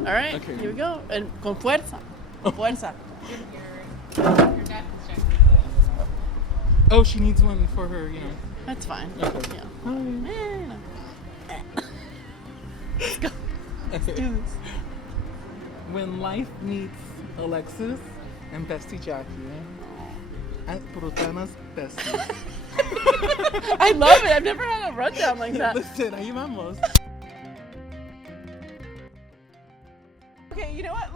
All right, Okay. here we go. And con fuerza. Con fuerza. Oh, she needs one for her, you know. That's fine. Okay. Yeah. Hi. Eh, no. Let's go. Let's do this. When life meets Alexis and Bestie Jackie, at Brutana's bestie. I love it. I've never had a rundown like that. Listen, ahí vamos. Okay, you know what?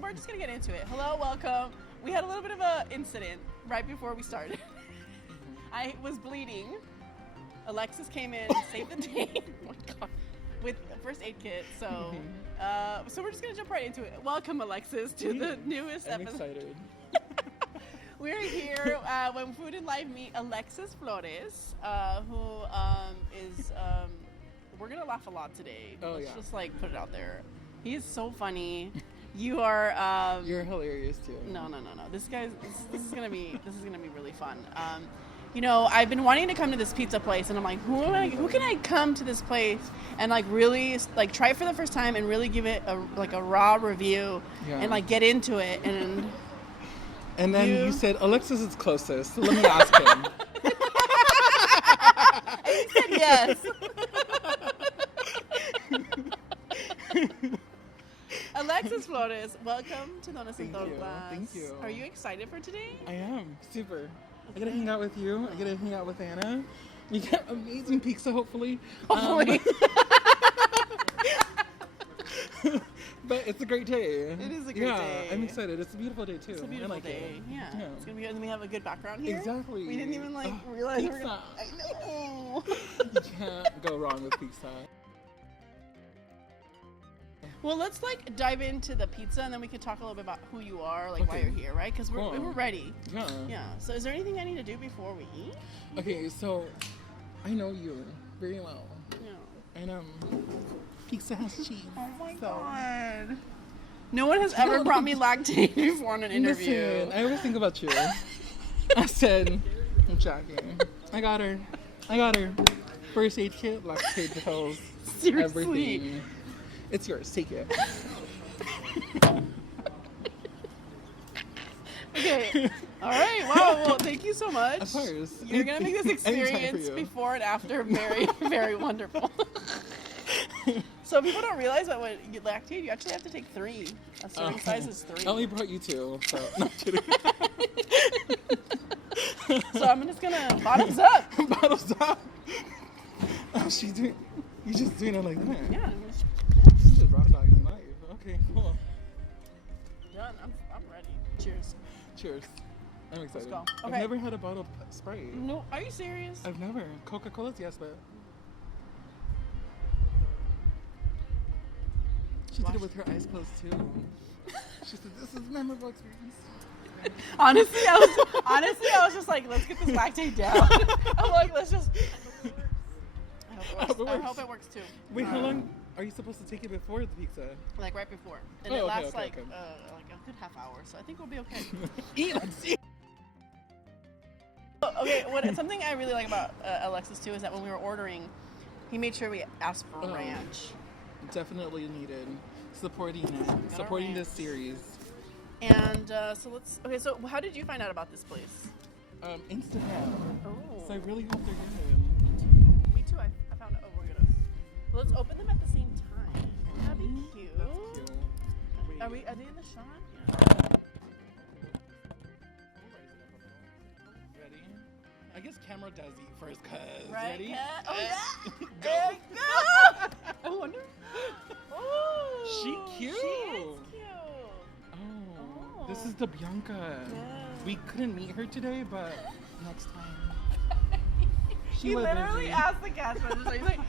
We're just gonna get into it. Hello, welcome. We had a little bit of an incident right before we started. I was bleeding. Alexis came in, saved the day. Oh my god. With a first aid kit, so we're just gonna jump right into it. Welcome, Alexis, to the newest I'm episode. excited. We're here when Food and Life meet Alexis Flores, who is. We're gonna laugh a lot today. Oh, Let's yeah. just like put it out there. He is so funny. You are. You're hilarious too. No. This is gonna be really fun. You know, I've been wanting to come to this pizza place, and I'm like, who can I come to this place and like really like try it for the first time and really give it a raw review and like get into it And then you said Alexis is closest, so let me ask him. And he said yes. Alexis Flores, welcome to Donas and Tortas. Thank you. Are you excited for today? I am super. I get to hang out with you. I get to hang out with Anna. We get amazing pizza, hopefully. Hopefully. But it's a great day. It is a great day. Yeah, I'm excited. It's a beautiful day too. It's a beautiful day. Yeah. It's gonna be good. And we have a good background here. Exactly. We didn't even realize we were pizza. gonna. I know. You can't go wrong with pizza. Well, let's dive into the pizza, and then we can talk a little bit about who you are, why Okay. you're here, right? Because we're ready. Yeah. Yeah. So, is there anything I need to do before we eat? Okay, so I know you very well, No. and pizza has cheese. Oh my so. god. No one has ever brought me lactate before in an interview. Listen, I always think about you. I said, Jackie, I got her. First aid kit, lactate pills, Seriously. everything. It's yours. Take it. Okay. All right. Wow. Well, thank you so much. Of course. You're gonna make this Anytime for experience you. before and after very, very wonderful. So people don't realize that when you lactate, you actually have to take 3. A serving size is 3. I only brought you 2, so no I'm kidding. So I'm just gonna bottoms up. Bottles up. Oh, you just doing it like that. Yeah. She's just raw dogging life. Okay, cool. Done. I'm ready. Cheers. Cheers. I'm excited. go. I've Okay. never had a bottle of Sprite. No. Are you serious? I've never. Coca-Cola's, yes, but she did it with her eyes closed too. She said, "This is a memorable experience." Honestly, I was just like, let's get this lactate down. I'm like, let's just. I hope it works too. Wait, how long are you supposed to take it before the pizza? Like right before, and Oh, it okay, lasts okay, like okay. a good half hour. So I think we'll be okay. Eat, let's eat. Okay, something I really like about Alexis too is that when we were ordering, he made sure we asked for ranch. Definitely needed. Supporting this series. And so let's. Okay, so how did you find out about this place? Instagram. Oh. So I really hope they're good. Me too. I found it. Oh, we're gonna. Well, let's open them at the same time. That'd be cute. That's cute. Wait. Are they in the shot? Yeah. Ready? I guess camera does eat first, cause Right? ready? Kat? Oh yeah. Go. There you go. I wonder. Oh. She cute. She is cute. Oh, this is the Bianca. Yeah. We couldn't meet her today, but next time. She He was literally busy. asked the cash register. He's like,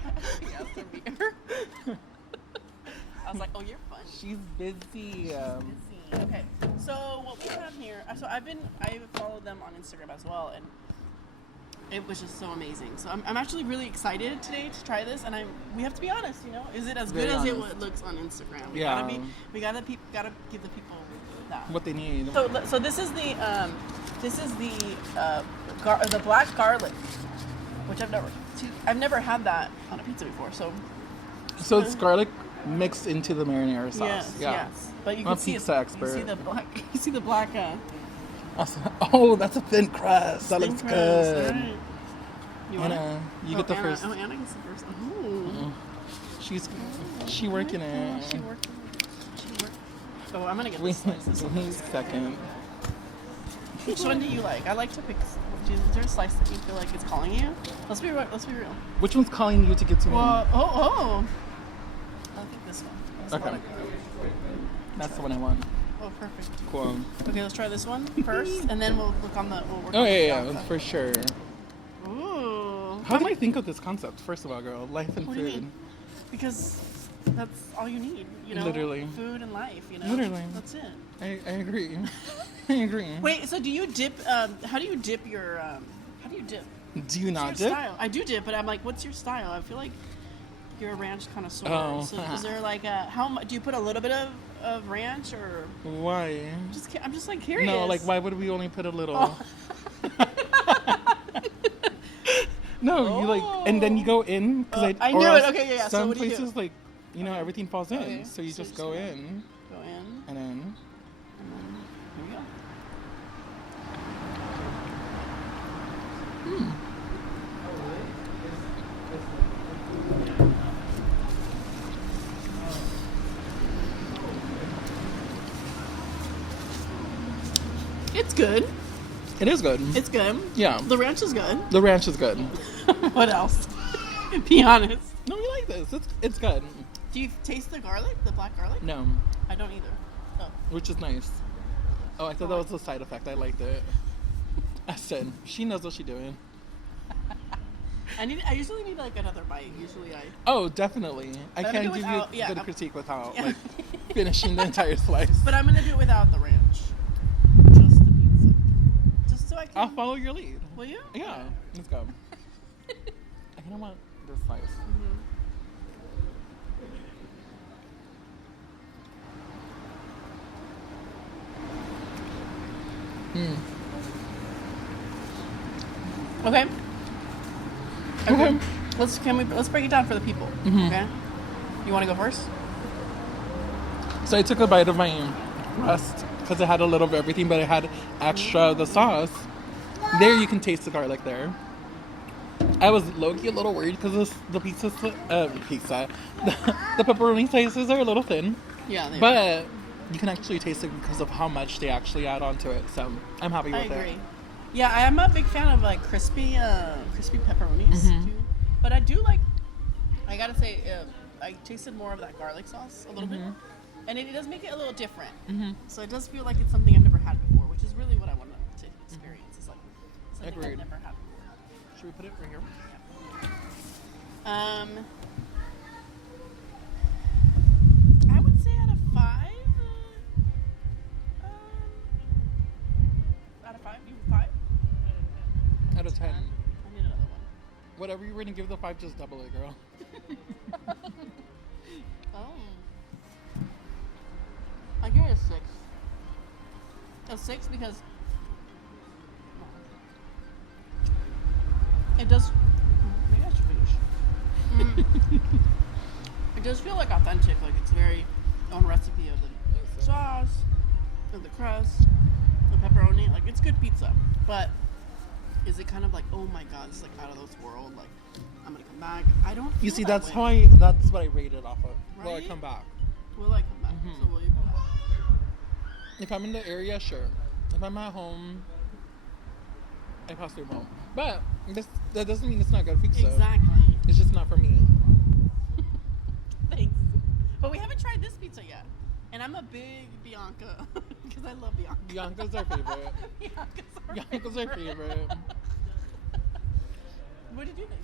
he asked to meet her. I was like, oh, you're fun. She's busy. Busy. Okay, so what we have here, I followed them on Instagram as well, and it was just so amazing. So I'm actually really excited today to try this, and we have to be honest, is it as Very good as honest. it looks on Instagram? Yeah. We gotta give the people that. What they need. So this is the the black garlic, which I've never had that on a pizza before. So So it's garlic mixed into the marinara sauce. Yes, Yeah. yes. But you I'm can a see pizza expert. You see the black. You see the black. Oh, that's a thin crust. That thin looks crust, good. right. You want it? Anna, you get the Anna, first. Oh, Anna gets the first. Oh. She working it. She working. So I'm gonna get We this slice. This one. need second. Which one do you like? I like to pick. Is there a slice that you feel like is calling you? Let's be real. Which one's calling you to get to me? Well, oh. I think this one. That's Okay. the one That's the one I want. Oh, perfect. Cool. Okay, let's try this one first, and then we'll look on the. We'll work Oh on the yeah, outside. for sure. Ooh. How did I think of this concept? First of all, girl, life and What do you food. mean? Because that's all you need, you know? Literally. Food and life, you know? Literally. That's it. I agree. I agree. Wait, so do you dip, how do you dip your, how do you dip? Do you not What's your dip? style? I do dip, but I'm like, what's your style? I feel like you're a ranch connoisseur. Oh. So is there like a, how much, do you put a little bit of ranch or? Why? I'm just like curious. No, like why would we only put a little? Oh. No, you like, and then you go in because I or knew it. else Okay, yeah. So Some what do you do? places like, you know, everything falls in, Okay, so you so just just go go in Go in. and then. Here we go. It's good. It is good. It's good. Yeah. The ranch is good. The ranch is good. What else? Be honest. No, we like this. It's good. Do you taste the garlic? The black garlic? No, I don't either. Oh. which is nice. Oh, I thought that was a side effect. I liked it. I said she knows what she's doing. I usually need like another bite. Usually I. Oh, definitely. I But I'm can't gonna give do you without- yeah, good I'm- critique without Yeah. like finishing the entire slice. But I'm gonna do it without the ranch. Just the pizza. Just so I can. I'll follow your lead. Will you? Yeah, let's go. I kind of want this slice. Okay. Okay. Let's break it down for the people. Okay. You want to go first? So I took a bite of my crust because it had a little of everything, but it had extra of the sauce. There you can taste the garlic there. I was low-key a little worried because the pizza, the pepperoni slices are a little thin, Yeah. but you can actually taste it because of how much they actually add onto it. So I'm happy with I it. agree. Yeah, I am a big fan of like crispy pepperonis too. But I do like. I gotta say, I tasted more of that garlic sauce a little bit, and it does make it a little different. So it does feel like it's something I've never had before, which is really what I want to experience. It's like something I've Agreed. never had before. Should we put it right here? I would say out of 5. Out of 5, you 5? Out of 10. I need another one. Whatever you were gonna give the 5, just double it, girl. Oh. I give it a 6. A 6 because it does. Maybe I should finish. It does feel like authentic, like it's very own recipe of the sauce, of the crust, the pepperoni. Like it's good pizza, but is it kind of like, oh my god, it's like out of this world? Like I'm gonna come back. I don't. You feel see, that that's way. how that's what I rated off of. Will I Right? come back? Will I come back? So will you come back? If I'm in the area, sure. If I'm at home, I possibly won't. But that doesn't mean it's not good pizza. Exactly. It's just not for me. Thanks. But we haven't tried this pizza yet. And I'm a big Bianca because I love Bianca. Bianca's our favorite. Bianca's our favorite. What did you think?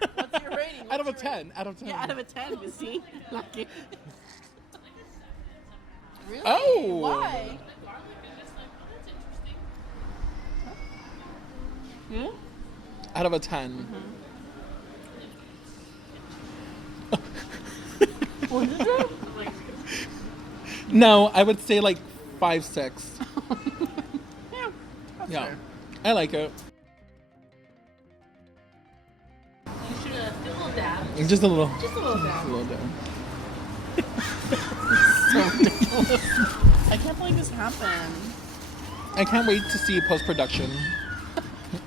Like, what's your rating? Out of a What's your 10. Out of 10. Yeah, out of a 10, you see? Lucky. Really? Oh! Why? Yeah? Out of a 10. What is it? No, I would say like 5, 6. Yeah. That's Yeah. fair. I like it. You should do a little dab. Just a little. Just a little Just a down. little down. So ridiculous. I can't believe this happened. I can't wait to see post-production.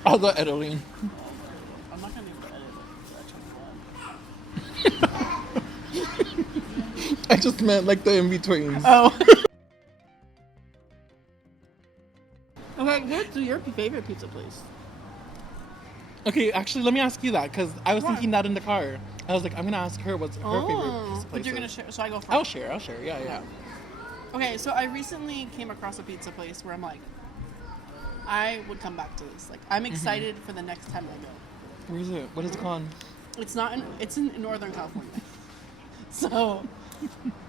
All the editing. I'm not gonna be able to edit that. I just meant like the in-betweens. Oh. Okay, what's your favorite pizza place? Okay, actually, let me ask you that because I was Why? thinking that in the car. I was like, I'm gonna ask her what's her favorite pizza place. But you're gonna share, so I go first. I'll share. Yeah. Yeah. Okay, so I recently came across a pizza place where I'm like, I would come back to this. Like, I'm excited for the next time I go. Where is it? What is it called? It's in Northern California. So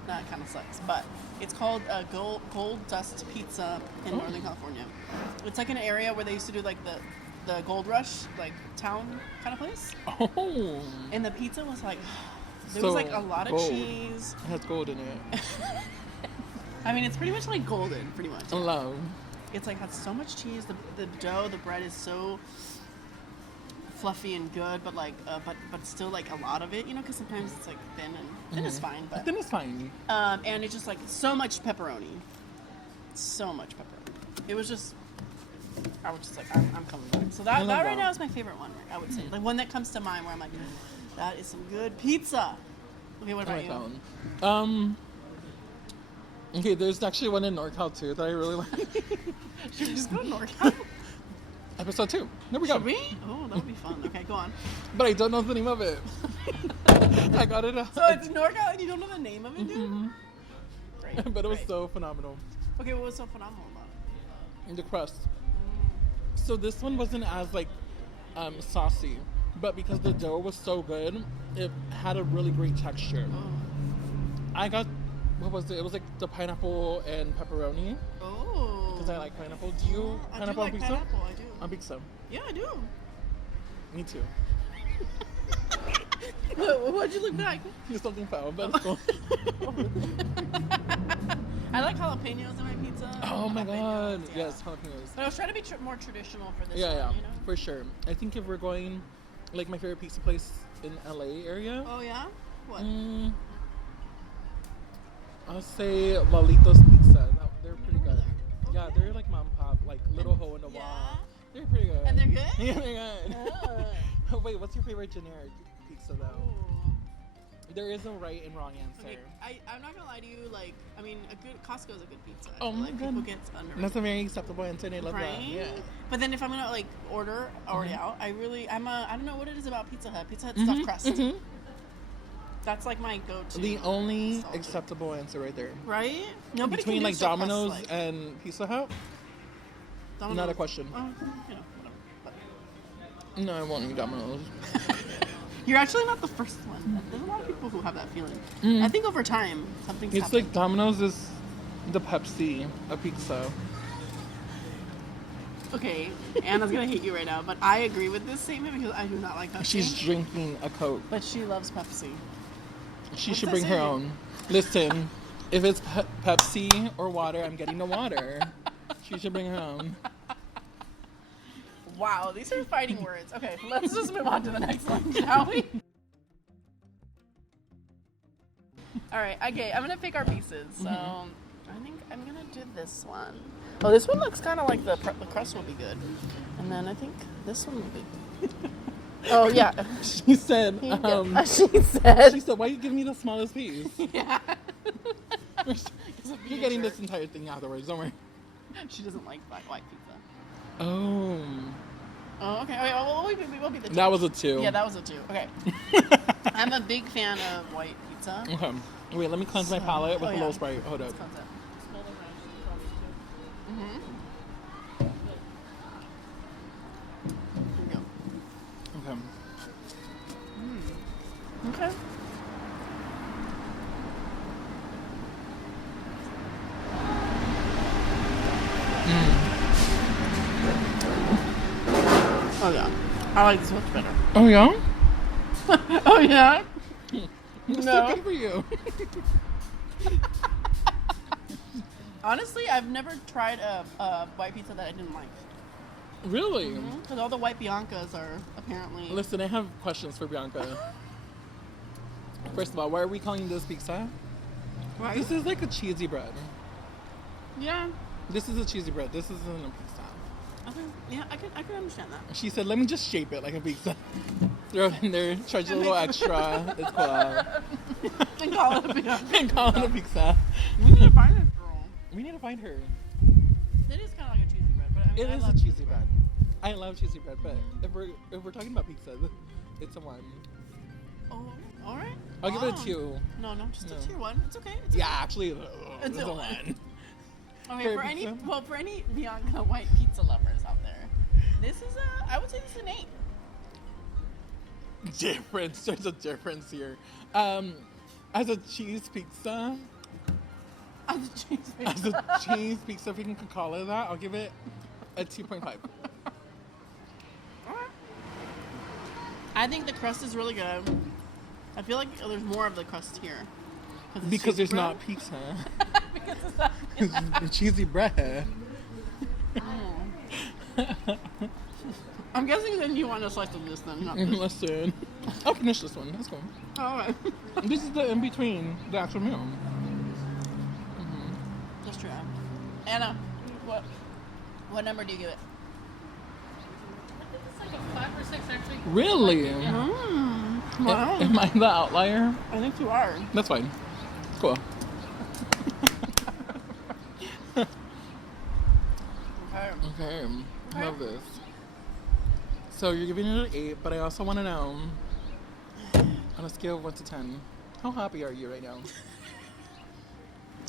that kind of sucks. But it's called Gold Dust Pizza in Northern California. It's like an area where they used to do like the Gold Rush, like town kind of place. Oh. And the pizza was like, there So was like a lot of gold. cheese. It has gold in it. I mean, it's pretty much like golden, pretty much. Love. It's like has so much cheese. The dough, the bread is so fluffy and good, but like, but still like a lot of it, you know, because sometimes it's like thin and thin is fine, but Then it's fine. and it's just like so much pepperoni, so much pepperoni. It was just, I was just like, I'm coming back. So that love right that. now is my favorite one. I would say, like one that comes to mind where I'm like, that is some good pizza. Okay, what I about like you? that one. Okay, there's actually one in NorCal too that I really like. Should we just go to NorCal? Episode 2. There we go. Should we? Oh, that would be fun. Okay, go on. But I don't know the name of it. I got it. So it's NorCal and you don't know the name of it, dude? Great. But it was great. so phenomenal. Okay, what was so phenomenal about it? The crust. So this one wasn't as like saucy, but because the dough was so good, it had a really great texture. I got, what was it? It was like the pineapple and pepperoni. Oh. Because I like pineapple. Do you I do pineapple like on pizza? pineapple, I do. On pizza. Yeah, I do. Me too. Why'd you look back? You're something foul, but it's cool. I like jalapenos in my pizza. Oh my god. Yeah. Yes, jalapenos. But I was trying to be more traditional for this Yeah, one, yeah, you know? for sure. I think if we're going, like my favorite pizza place in LA area, Oh, yeah? What? I'll say Lolito's Pizza. They're pretty Never good. there. Yeah, Okay. they're like mom pop, like little hole in the Yeah? wall. They're pretty good. And they're good? Yeah, they're good. Oh. Wait, what's your favorite generic pizza though? Ooh. There is a right and wrong answer. Okay, I'm not gonna lie to you, like, I mean, Costco's a good pizza. I Oh feel my like god. people get under That's a very acceptable answer and I love right? that. Yeah. But then if I'm gonna like order already Mm-hmm. out, I don't know what it is about Pizza Hut. Pizza Hut stuffed crust. That's like my go-to. The only salted. acceptable answer right there. Right? Nobody Between can do like stuffed crust, Domino's like, and Pizza Hut? Domino's. Not a question. You know, whatever. But No, I won't eat Domino's. you're actually not the first one. There's a lot of people who have that feeling. I think over time, something's It's happened. like Domino's is the Pepsi of pizza. Okay, Anna's gonna hate you right now, but I agree with this statement because I do not like Pepsi. She's drinking a Coke. but she loves Pepsi. She What's should that bring her saying? own. Listen, if it's Pepsi or water, I'm getting the water. She should bring her own. Wow, these are fighting words. Okay, let's just move on to the next one, shall we? All right, okay, I'm gonna pick our pieces. So I think I'm gonna do this one. Oh, this one looks kind of like the crust will be good, and then I think this one will be. Oh yeah, She said, she said. she said, why you giving me the smallest piece? Yeah. You're getting this entire thing afterwards, don't worry. She doesn't like white pizza. Oh. Oh, okay. We'll be the two. That was a 2. Yeah, that was a 2. Okay. I'm a big fan of white pizza. Okay. Wait, let me cleanse my palate with Oh, a yeah. little Sprite. Hold up. Let's cleanse it. Here we go. Okay. Okay. Oh yeah, I like this much better. Oh, yeah? Oh yeah. It's No. so good for you. Honestly, I've never tried a white pizza that I didn't like. Really? Because all the white Biancas are apparently. Listen, I have questions for Bianca. First of all, why are we calling this pizza? Right? This is like a cheesy bread. Yeah. This is a cheesy bread. This isn't a pizza. Okay. Yeah, I can understand that. She said, let me just shape it like a pizza. Throw it in there, charge a little extra. It's cool. And call it a pizza. And call it a pizza. We need to find this girl. We need to find her. It is kind of like a cheesy bread, but I mean, It I is love a cheesy bread. I love cheesy bread, but if we're talking about pizza, it's a 1. Oh, all right. I'll give it a 2. No, just No. a tier 1. It's okay. It's Yeah, okay. actually, It's it's a a 1. 1. Okay, For a pizza? for any Bianca white pizza lovers out there, this is I would say this is an 8. Difference. There's a difference here. As a cheese pizza, As a cheese as pizza. a cheese pizza, if you can call it that, I'll give it a 2.5. I think the crust is really good. I feel like there's more of the crust here. It's Because cheesy there's bread. not pizza. Because it's not. It's cheesy bread. I'm guessing then you want a slice of this then, not this. Listen, I'll finish this one. Let's go. Alright. This is the in between the actual meal. That's true. Anna, what number do you give it? I think it's like a 5 or 6 actually. Really? Wow. Am I the outlier? I think you are. That's fine. Cool. Okay. Okay, I love this. So you're giving it an 8, but I also want to know, on a scale of 1 to 10, how happy are you right now?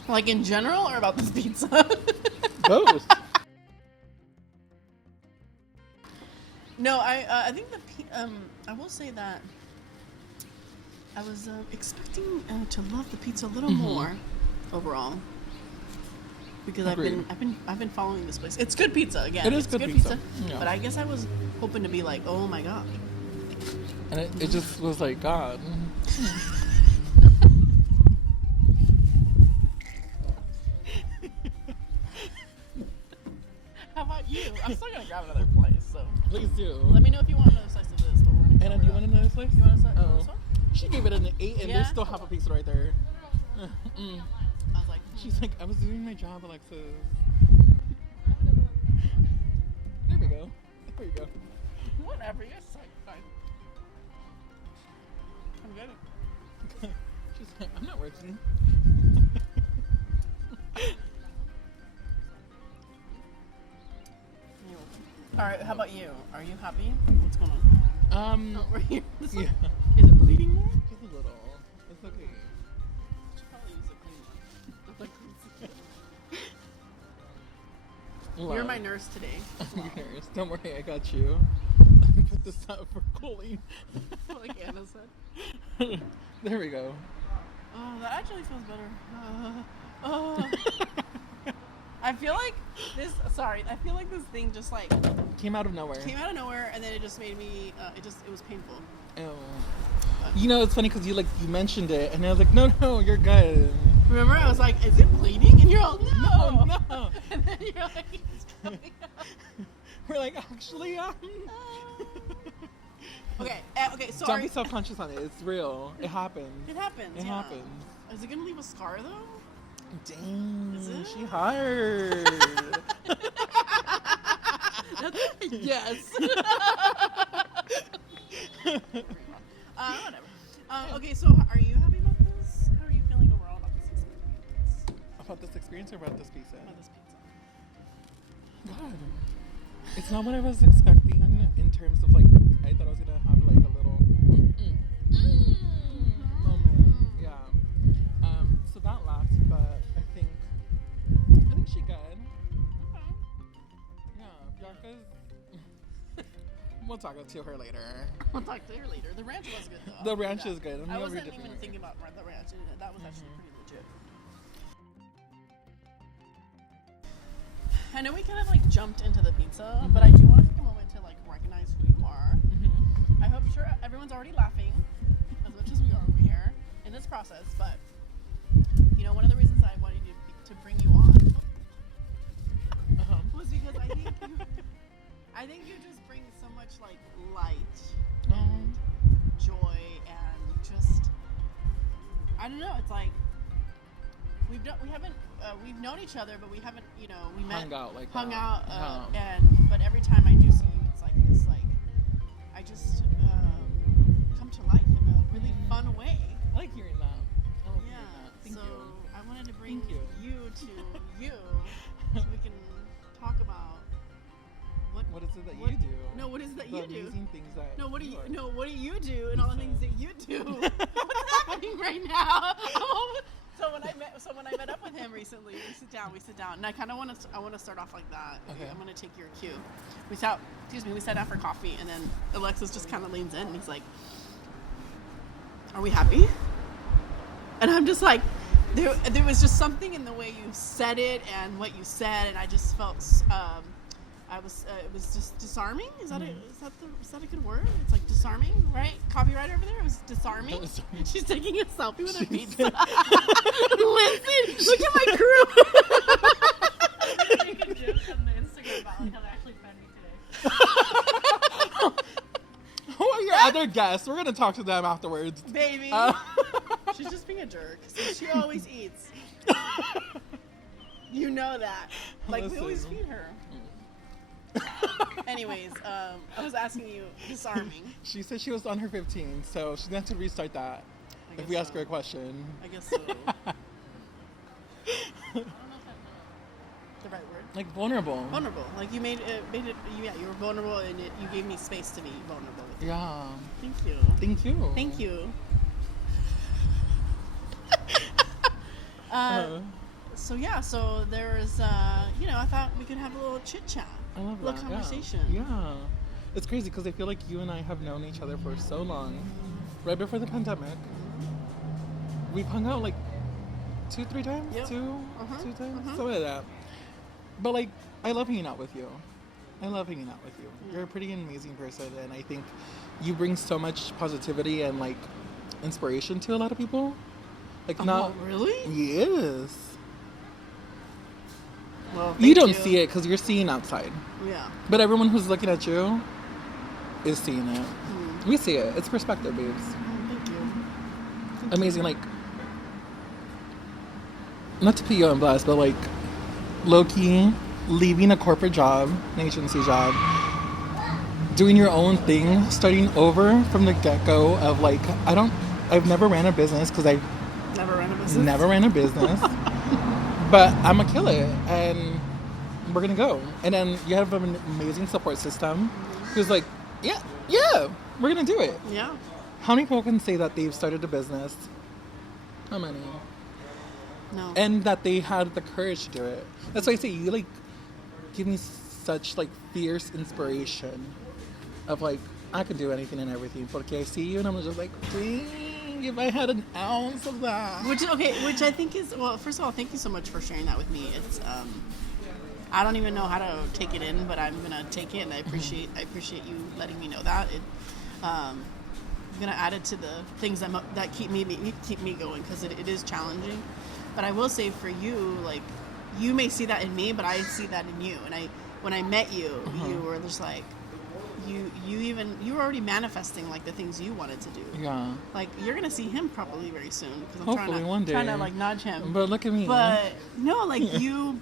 Like in general or about this pizza? Both. No, I think I will say that I was expecting to love the pizza a little more overall because Agreed. I've been following this place. It's good pizza again. It is it's good pizza. Yeah. But I guess I was hoping to be like, oh my god. And it just was like, God. How about you? I'm still gonna grab another place. So Please do. let me know if you want another slice of this. But we're gonna Anna, cover do you it want up. another slice? You want a slice? Oh. This one? She gave it an 8, and Yeah? there's still half a piece right there. I was like, She's like, I was doing my job, Alexis. There we go. There you go. whatever. You're so fine. I'm good. She's like, I'm not working. All right. How about you? Are you happy? What's going on? Oh, we're here. This one? Yeah. Is it bleeding more? Just a little. It's okay. Should probably use a clean one. Like, Love. you're my nurse today. You're nurse. Don't worry, I got you. Put this out for cooling. Like Anna said. There we go. Oh, that actually feels better. I feel like this. Sorry, I feel like this thing just like Came out of nowhere. came out of nowhere, and then it just made me. It was painful. Ew. You know, it's funny because you mentioned it, and I was like, no, you're good. Remember, I was like, "Is it bleeding?" And you're all, "No, No. And then you're like, "It's coming out." We're like, actually, Okay, okay. So don't be self-conscious on it. It's real. It happens. it happens. It yeah. happens. Is it gonna leave a scar though? Dang, Is it? she hard. Yes. Whatever. Okay, so are you happy about this? How are you feeling overall about this experience? About this experience or about this pizza? About this pizza? God. It's not what I was expecting in terms of like, I thought I was gonna have like a little moment. Yeah. So that lasts, but I think she good. Okay. Yeah, Bianca's. We'll talk to her later. We'll talk to her later. The ranch was good though. The I'll give you ranch that. is good. I'm I never wasn't different even with thinking about the ranch. That was actually pretty legit. I know we kind of like jumped into the pizza, but I do want to take a moment to like recognize who you are. I hope sure everyone's already laughing as much as we are over here in this process, but you know, one of the reasons I wanted to bring you on was because I think you just bring so much like light and joy and just I don't know. It's like we've known each other, but we haven't, we met, hung out but every time I do see you, it's like this, like I just come to life in a really fun way. I like hearing that. I love hearing that. Thank you. I wanted to bring Thank you. you to you so we can talk about what is it that you do? No, what is it that the you do? amazing things that What do you you? are. No, what do you do? And all the things that you do. What's happening right now? So when I met up with him recently, we sit down, and I kind of want to start off like that. Okay. I'm gonna take your cue. We sat down for coffee, and then Alexis just kind of leans in, and he's like, "Are we happy?" And I'm just like, there was just something in the way you said it and what you said, and I just felt. It was just disarming. Is that a good word? It's like disarming, right? Copyright over there. It was disarming. She's taking a selfie with her pizza. Listen, look at my crew. I'm gonna make a joke on the Instagram about like how they actually found me today. Who are your other guests? We're gonna talk to them afterwards. Baby. She's just being a jerk. So she always eats. You know that. Like, we always feed her. Anyways, I was asking you, disarming. She said she was on her 15, so she's gonna have to restart that if we ask her a question. I guess so. I don't know if that's The right word. Like vulnerable. Vulnerable. Like you made it. You were vulnerable, and you gave me space to be vulnerable. With you. Yeah. Thank you. Thank you. Thank you. So there's, I thought we could have a little chit chat. I love a little that. conversation. Yeah. It's crazy because I feel like you and I have known each other for so long. Right before the pandemic, we've hung out like 2-3 times. Yep. Two times, something like that. But like, I love hanging out with you. You're a pretty amazing person, and I think you bring so much positivity and like inspiration to a lot of people. Like Really? Yes. Well, You don't see it because you're seeing outside. Yeah. But everyone who's looking at you is seeing it. We see it. It's perspective, babes. Thank you. Amazing. Like, not to put you on blast, but like, low-key, leaving a corporate job, an agency job, doing your own thing, starting over from the get-go of like, I've never ran a business because I never ran a business. But I'm gonna kill it, and we're gonna go. And then you have an amazing support system who's like, yeah, we're gonna do it. Yeah. How many people can say that they've started a business? How many? No. And that they had the courage to do it. That's why I say you like give me such like fierce inspiration of like I can do anything and everything. Porque I see you and I'm just like, dang, if I had an ounce of that. Which I think is, well, first of all, thank you so much for sharing that with me. It's I don't even know how to take it in, but I'm gonna take it, and I appreciate you letting me know that. I'm gonna add it to the things that keep me going, because it is challenging. But I will say for you, like, you may see that in me, but I see that in you. And when I met you, you were just like, you were already manifesting like the things you wanted to do. Yeah. Like, you're gonna see him probably very soon, because I'm Hopefully one day. trying to like nudge him. But look at me. But no, like you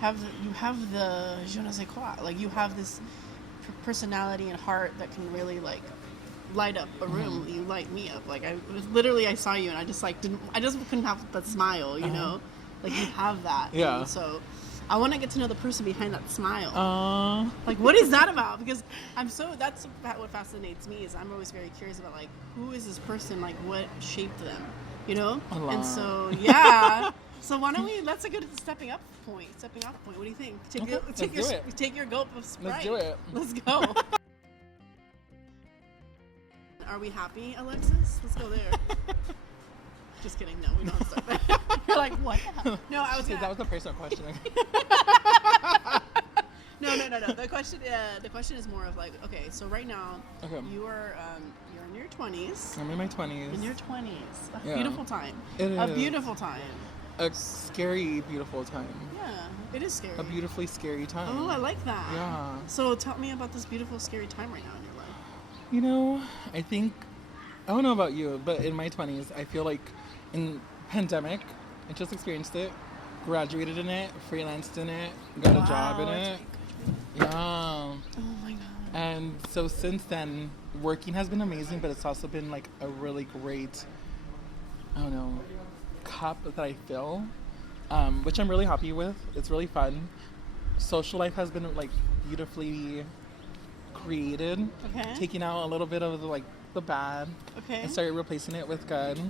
have the je ne sais quoi. Like, you have this personality and heart that can really like light up a room. You light me up. Like, I saw you and I just couldn't have that smile, you know? Like, you have that. Yeah. And so I want to get to know the person behind that smile. Like, what is that about? Because that's what fascinates me, is I'm always very curious about, like, who is this person? Like, what shaped them? You know? And so, yeah. So why don't that's a good stepping off point. What do you think? Take your gulp of Sprite. Let's do it. Let's go. Are we happy, Alexis? Let's go there. Just kidding. No, we don't have to start there. You're like, what? No, I was. That was a personal question. No. The question is more of like, okay, so right now, you're in your 20s. I'm in my 20s. In your 20s. A beautiful time. It is. A beautiful time. A scary, beautiful time. Yeah, it is scary. A beautifully scary time. Oh, I like that. Yeah. So tell me about this beautiful, scary time right now in your life. You know, I think I don't know about you, but in my 20s, I feel like in pandemic, I just experienced it, graduated in it, freelanced in it, got a job in that's it. right. Yeah. Oh my god. And so since then, working has been amazing, but it's also been like a really great, I don't know, cup that I fill, which I'm really happy with. It's really fun. Social life has been like beautifully created, Okay. taking out a little bit of the bad Okay. and started replacing it with good.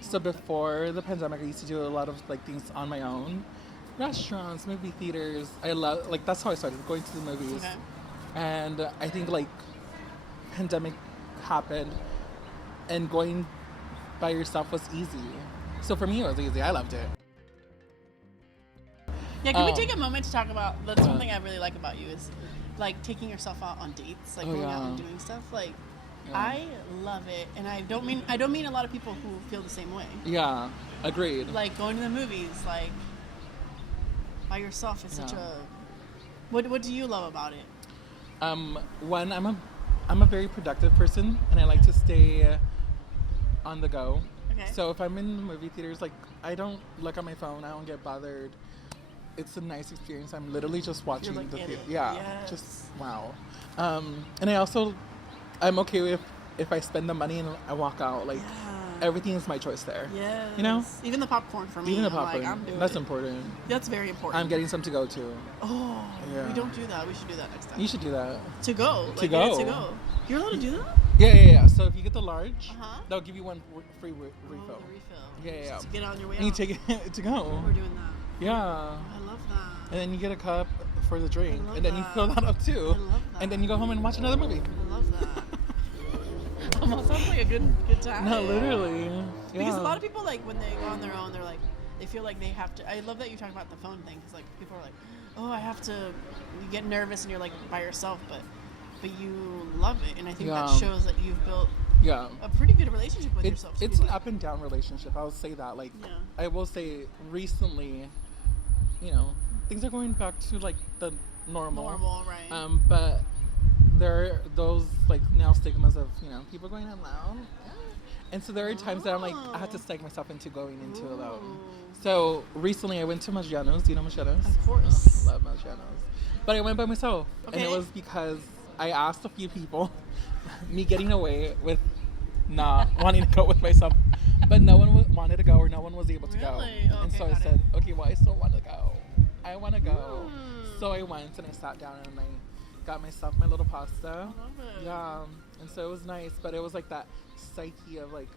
So before the pandemic, I used to do a lot of like things on my own, restaurants, movie theaters. I love that's how I started going to the movies. Okay. And I think like pandemic happened, and going by yourself was easy. So for me, it was easy. I loved it. Yeah, can we take a moment to talk about, that's one thing I really like about you is like taking yourself out on dates, like going out and doing stuff. Like I love it, and I don't mean a lot of people who feel the same way. Yeah, agreed. Like going to the movies, like by yourself is such a. What do you love about it? One, I'm a very productive person, and I like to stay on the go. Okay. So if I'm in the movie theaters, like I don't look at my phone. I don't get bothered. It's a nice experience. I'm literally just watching like the in theater. it. Yeah, Yes. just wow. And I'm okay with if I spend the money and I walk out. Like everything is my choice there. Yes. You know? Even the popcorn for me. Even the I'm popcorn. Like, I'm doing That's it. important. That's very important. I'm getting some to go to. Oh, Yeah. we don't do that. We should do that next time. You should do that. To go. To Like, go. get it to go. You're allowed to do that? Yeah. So if you get the large, they'll give you one free refill. Oh, the refill. Yeah. Just to get on your way And you out. take it to go. We're doing that. Yeah. I love that. And then you get a cup for the drink, I love and then you that. fill that up too. I love that. And then you go home and watch another movie. I love that. Almost sounds like a good time. No, literally. Yeah. Because a lot of people, like, when they go on their own, they're like, they feel like they have to. I love that you talk about the phone thing, because like people are like, oh, I have to. You get nervous and you're like by yourself, but you love it, and I think that shows that you've built a pretty good relationship with yourself. It's an up and down relationship. I will say that. Like, Yeah. I will say recently, things are going back to like the normal. Normal, right? But there are those like now stigmas of people going out loud, and so there are times that I'm like I have to psych myself into going into alone. So recently I went to Maggiano's. Do you know Maggiano's? Of course. Love Maggiano's. But I went by myself, and it Okay. was because I asked a few people, me getting away with not wanting to go with myself, but no one wanted to go or no one was able to go. Really? And Okay, so I got said, it. okay, well I still want to go. I want to go. So I went and I sat down and I got myself my little pasta. I love it. Yeah, and so it was nice, but it was like that psyche of like,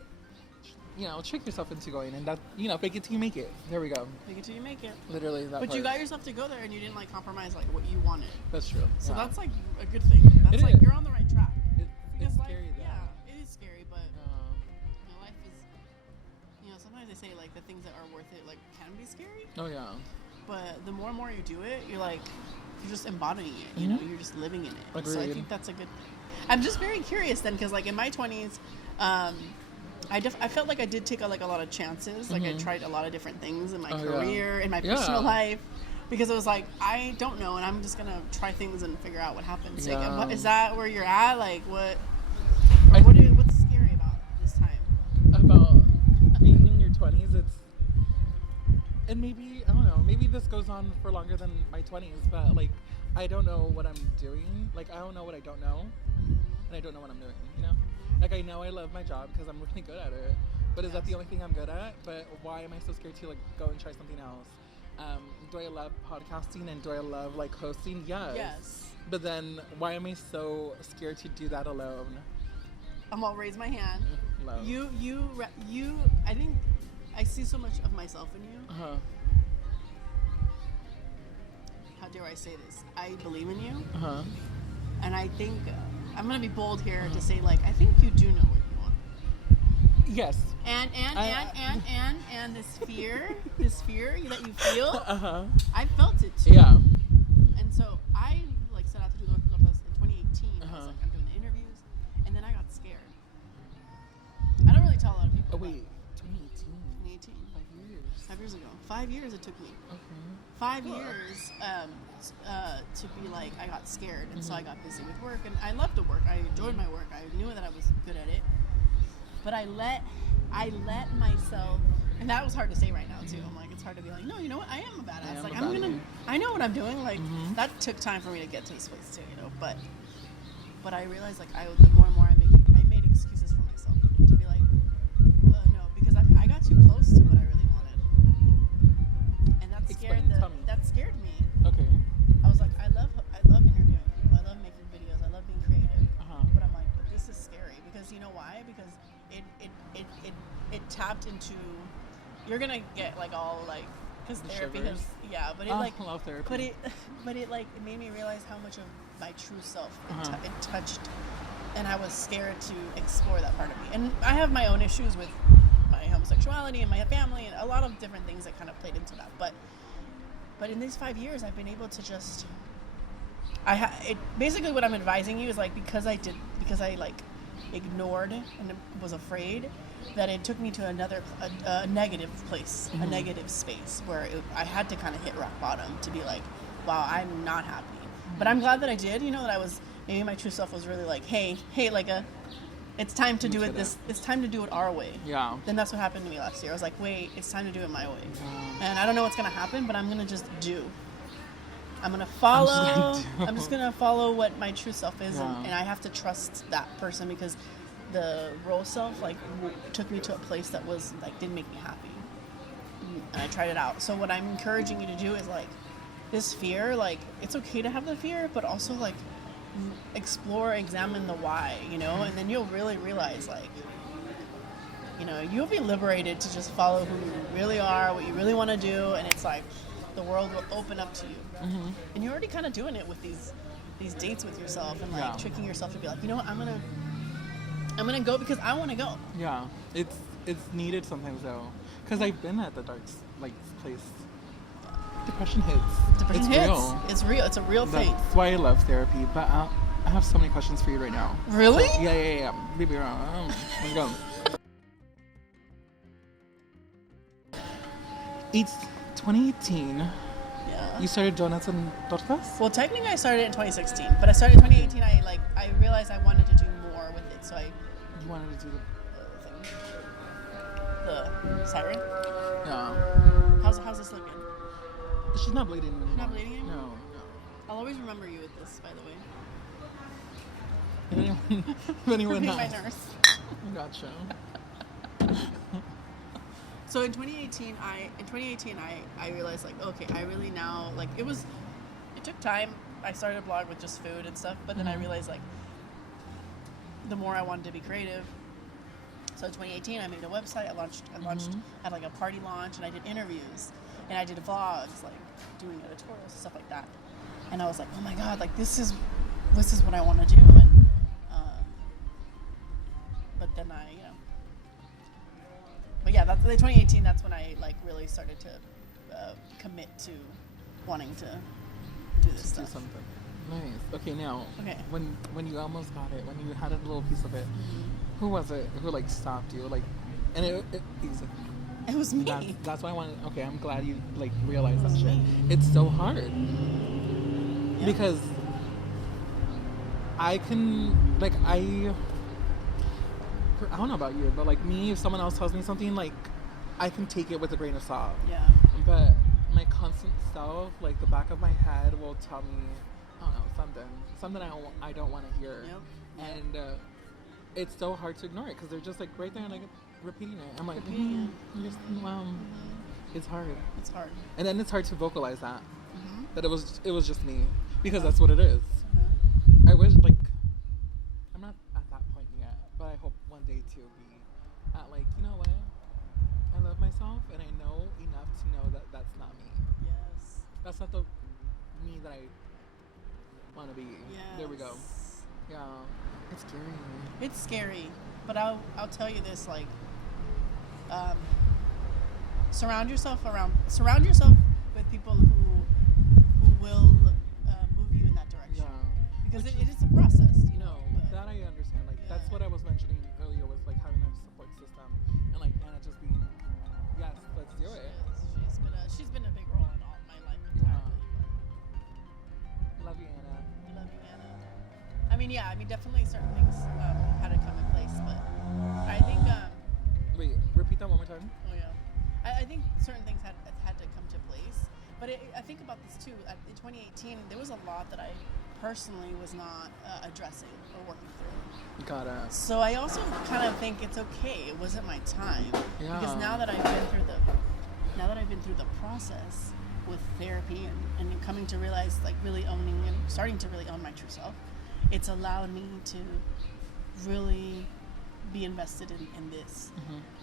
trick yourself into going, and that fake it till you make it. There we go. Make it till you make it. Literally that. But you part. got yourself to go there, and you didn't like compromise like what you wanted. That's true. So yeah. that's like a good thing. That's It like is. you're on the right track. It's Because like, scary though. yeah, it is scary, but life is. Sometimes they say like the things that are worth it like can be scary, Oh yeah. but the more and more you do it, you're just embodying it. You know, you're just living in it. So I Agreed. think that's a good thing. I'm just very curious then, because like in my 20s, I felt like I did take a lot of chances. Like I tried a lot of different things in my career, in my personal life, because it was like I don't know, and I'm just gonna try things and figure out what happens. Like, Yeah. is that where you're at? Like what? I- What's scary about this time? About being in your 20s, and maybe I don't know, maybe this goes on for longer than my 20s, but like I don't know what I'm doing. Like I don't know what I don't know, and I don't know what I'm doing. Like I know I love my job because I'm really good at it, but is that the only thing I'm good at? But why am I so scared to like go and try something else? Do I love podcasting and do I love like hosting? Yes. But then why am I so scared to do that alone? I'll raise my hand. Love. You. I think I see so much of myself in you. How dare I say this? I believe in you, and I think I'm gonna be bold here to say like I think you do know what you want. Yes. And this fear that you feel, I felt it too. Yeah. And so I like set out to do North Northwest in 2018. I was like, I'm doing the interviews, and then I got scared. I don't really tell a lot of people. Oh about wait, 2018. 2018. 5 years. 5 years ago. 5 years it took me. Okay. 5 years to be like, I got scared, and so I got busy with work, and I loved the work. I enjoyed my work. I knew that I was good at it, But I let myself, and that was hard to say right now too. I'm like, it's hard to be like, no, you know what? I am a badass. Like I know what I'm doing. Like that took time for me to get to this place too, you know. But I realized like the more and more I made excuses for myself to be like, no, because I got too close to what I really wanted, and that scared me. Okay. I was like, I love interviewing people. I love making videos. I love being creative. But I'm like, but this is scary because you know why? Because it tapped into. You're gonna get like all like because therapy has but it I love therapy. But it like it made me realize how much of my true self it touched, and I was scared to explore that part of me. And I have my own issues with my homosexuality and my family and a lot of different things that kind of played into that. But in these 5 years, I've been able to just basically what I'm advising you is like because I like ignored and was afraid that it took me to a negative place, a negative space where I had to kind of hit rock bottom to be like, wow, I'm not happy. But I'm glad that I did, you know, that I was, maybe my true self was really like, hey, like it's time to do it it's time to do it our way. Yeah. Then that's what happened to me last year. I was like, wait, it's time to do it my way. And I don't know what's going to happen, but I'm going to just do. I'm going to follow. I'm just going to follow what my true self is. Yeah. And I have to trust that person because the role self, like, took me to a place that was, like, didn't make me happy. And I tried it out. So what I'm encouraging you to do is, like, this fear, like, it's okay to have the fear, but also, like, examine the why, you know? And then you'll really realize, like, you know, you'll be liberated to just follow who you really are, what you really want to do, and it's like the world will open up to you. And you're already kind of doing it with these dates with yourself and like tricking yourself to be like, you know what, I'm gonna go because I want to go. Yeah, it's needed sometimes though, because I've been at the dark like place. Depression hits. Real. It's real. It's a real thing. That's why I love therapy. But I have so many questions for you right now. Really? So, yeah. Baby, let's go. It's 2018. Yeah. You started Donuts and Tortas? Well, technically I started in 2016, but I started in 2018. I realized I wanted to do more with it, so You wanted to do the siren. Yeah. How's this looking? She's not bleeding anymore. She's not bleeding anymore? No. I'll always remember you with this, by the way. If anyone For being my asks. nurse. Gotcha. So in 2018, I realized like, okay, I really now like it took time. I started a blog with just food and stuff, but then I realized like the more I wanted to be creative. So in 2018, I made a website. I launched had like a party launch, and I did interviews, and I did vlogs, like doing editorials and stuff like that. And I was like, oh my god, like this is what I want to do. And but then but yeah, that's the 2018. That's when I like really started to commit to wanting to do this stuff. Do something. Nice. Okay, now. Okay. When you almost got it, when you had a little piece of it, who was it who like stopped you? Like, and it It was me. That's why I wanted. Okay, I'm glad you like realized that shit. It's so hard because I can like I don't know about you, but like me, if someone else tells me something, like I can take it with a grain of salt. Yeah. But my constant self, like the back of my head, will tell me, I don't know, something I don't want to hear, and it's so hard to ignore it because they're just like right there and like repeating it. I'm like, wow, it's hard. It's hard. And then it's hard to vocalize that that it was just me because that's what it is. I wish like I'm not at that point yet, but I hope one day to be at like, you know what? I love myself and I know enough to know that that's not me. Yes. That's not the me that I want to be. Yes. There we go. Yeah. It's scary. It's scary, but I'll tell you this, like, surround yourself with people who will move you in that direction. Yeah. Because it is a process, you know. That I understand. Like that's what I was mentioning earlier was like having a support system and like Anna just being, yes, let's do it. She's been a big role in all my life. Love you, Anna. Love you, Anna. I mean, definitely certain things had to come in place, but I think Okay. Oh yeah, I think certain things had to come to place. But I think about this too. In 2018, there was a lot that I personally was not addressing or working through. Got it. So I also kind of think it's okay. It wasn't my time. Yeah. Because now that I've been through the process with therapy and coming to realize, like, really owning and starting to really own my true self, it's allowed me to really be invested in this.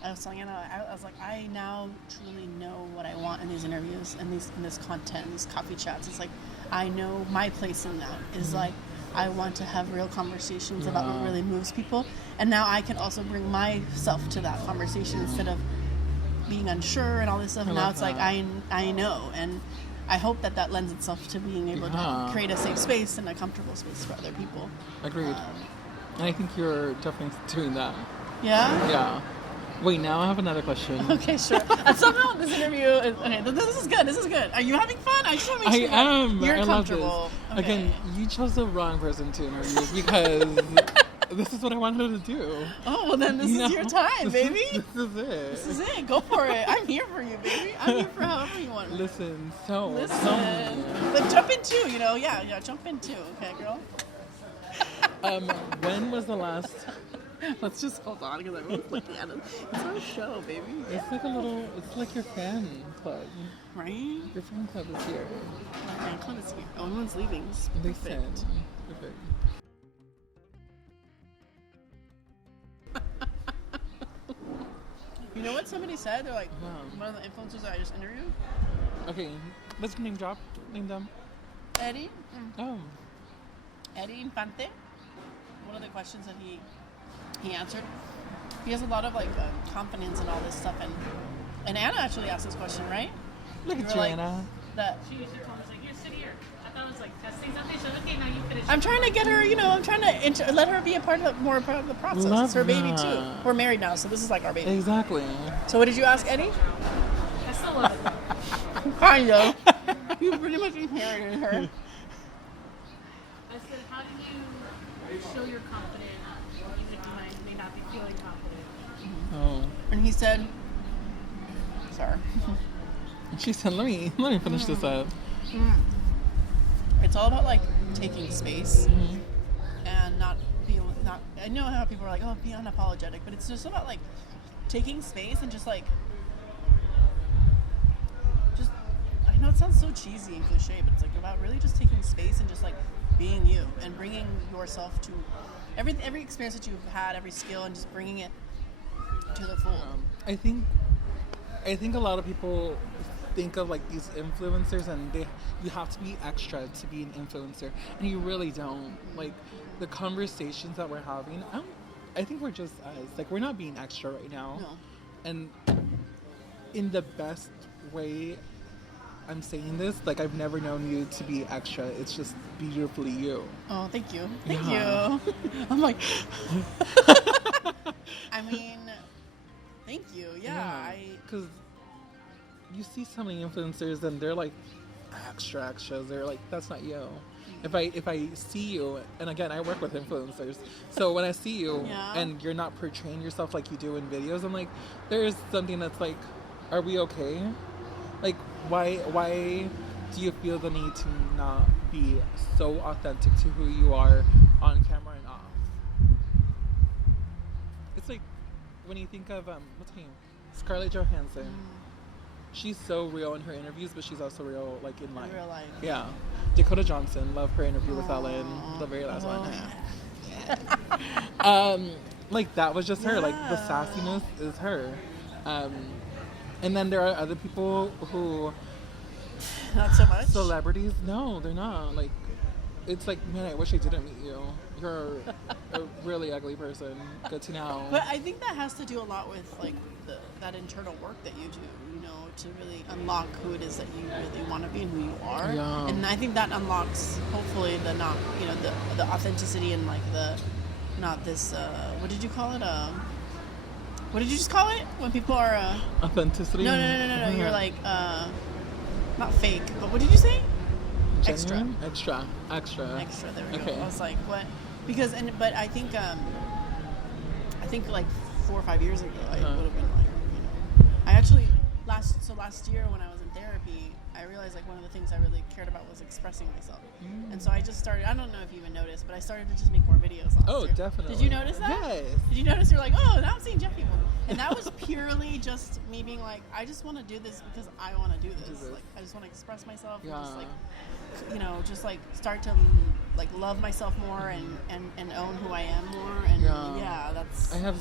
I was telling Anna, I was like, I now truly know what I want in these interviews and in this content, these coffee chats. It's like, I know my place in that is like, I want to have real conversations about what really moves people. And now I can also bring myself to that conversation instead of being unsure and all this stuff. Now it's like, I know. And I hope that lends itself to being able to create a safe space and a comfortable space for other people. Agreed. And I think you're definitely doing that. Yeah? Yeah. Wait, now I have another question. Okay, sure. And somehow this interview is... Okay, this is good. This is good. Are you having fun? I just want to make sure I am. You're I love comfortable. this. Okay. Again, you chose the wrong person to interview because this is what I wanted to do. Oh, well then this is your time, baby. This is it. This is it. Go for it. I'm here for you, baby. I'm here for however you want. Listen, Listen. But jump in too, you know? Yeah, jump in too. Okay, girl? when was the last... Let's just hold on because I'm looking at it. It's our show, baby. It's like it's like your fan club. Right? Your fan club is here. My fan club is here. Oh, everyone's leaving. It's Listen. perfect. Perfect. You know what somebody said? They're like, Wow. one of the influencers that I just interviewed, Okay, let's name drop. Name them. Eddie. Oh. Eddie Infante. One of the questions that he answered, he has a lot of like confidence and all this stuff, and Anna actually asked this question, right? Look You at were you, like, Anna. that She told us, like, here, sit here. I thought it was like testing something. So, okay, now you finish. I'm trying to get her, I'm trying to let her be more part of the process. Love It's her baby too. that. We're married now, so this is like our baby. Exactly. So what did you ask Eddie? I still love it. Kind of. You pretty much inherited her. I said, how do you show you're confident even if you may not be feeling confident? Oh. And he said, sorry. She said, let me finish this up. It's all about like taking space and not. I know how people are like, oh, be unapologetic, but it's just about like taking space and just like. I know it sounds so cheesy and cliche, but it's like about really just taking space and just like being you and bringing yourself to every experience that you've had, every skill, and just bringing it to the full. I think a lot of people think of like these influencers and you have to be extra to be an influencer, and you really don't. Like the conversations that we're having, I think we're just us. Like we're not being extra right now. No. And in the best way I'm saying this, like I've never known you to be extra. It's just beautifully you. Oh, thank you. Thank Yeah. you. I'm like, I mean, thank you. Yeah. Because you see so many influencers and they're like extras. They're like, that's not you. If I see you, and again, I work with influencers, so when I see you and you're not portraying yourself like you do in videos, I'm like, there's something that's like, are we okay? Like, why do you feel the need to not be so authentic to who you are on camera and off? It's like when you think of what's her name, Scarlett Johansson. She's so real in her interviews, but she's also real like in life. In real life. Yeah. Dakota Johnson, love her interview with Ellen, the very last one. Like that was just her. Like the sassiness is her. And then there are other people who Not so much. celebrities. No, they're not. Like it's like, man, I wish I didn't meet you. You're a really ugly person. Good to know. But I think that has to do a lot with like that internal work that you do, to really unlock who it is that you really want to be and who you are. Yeah. And I think that unlocks hopefully the authenticity and like the not this what did you call it? What did you just call it? When people are Authenticity. No. You're like not fake, but what did you say? Genuine? Extra. Extra. There we Okay. go. I was like, what? Because but I think like 4 or 5 years ago, I would have been like, Actually, last year when I was in therapy, I realized like one of the things I really cared about was expressing myself. And so I just started, I don't know if you even noticed, but I started to just make more videos last year. Definitely. Did you notice that? Yes. Did you notice you're like, oh, now I'm seeing Jeff people? And that was purely just me being like, I just want to do this because I want to do this. Like, I just want to express myself and just like, you know, just like start to like love myself more and own who I am more. And that's... I have...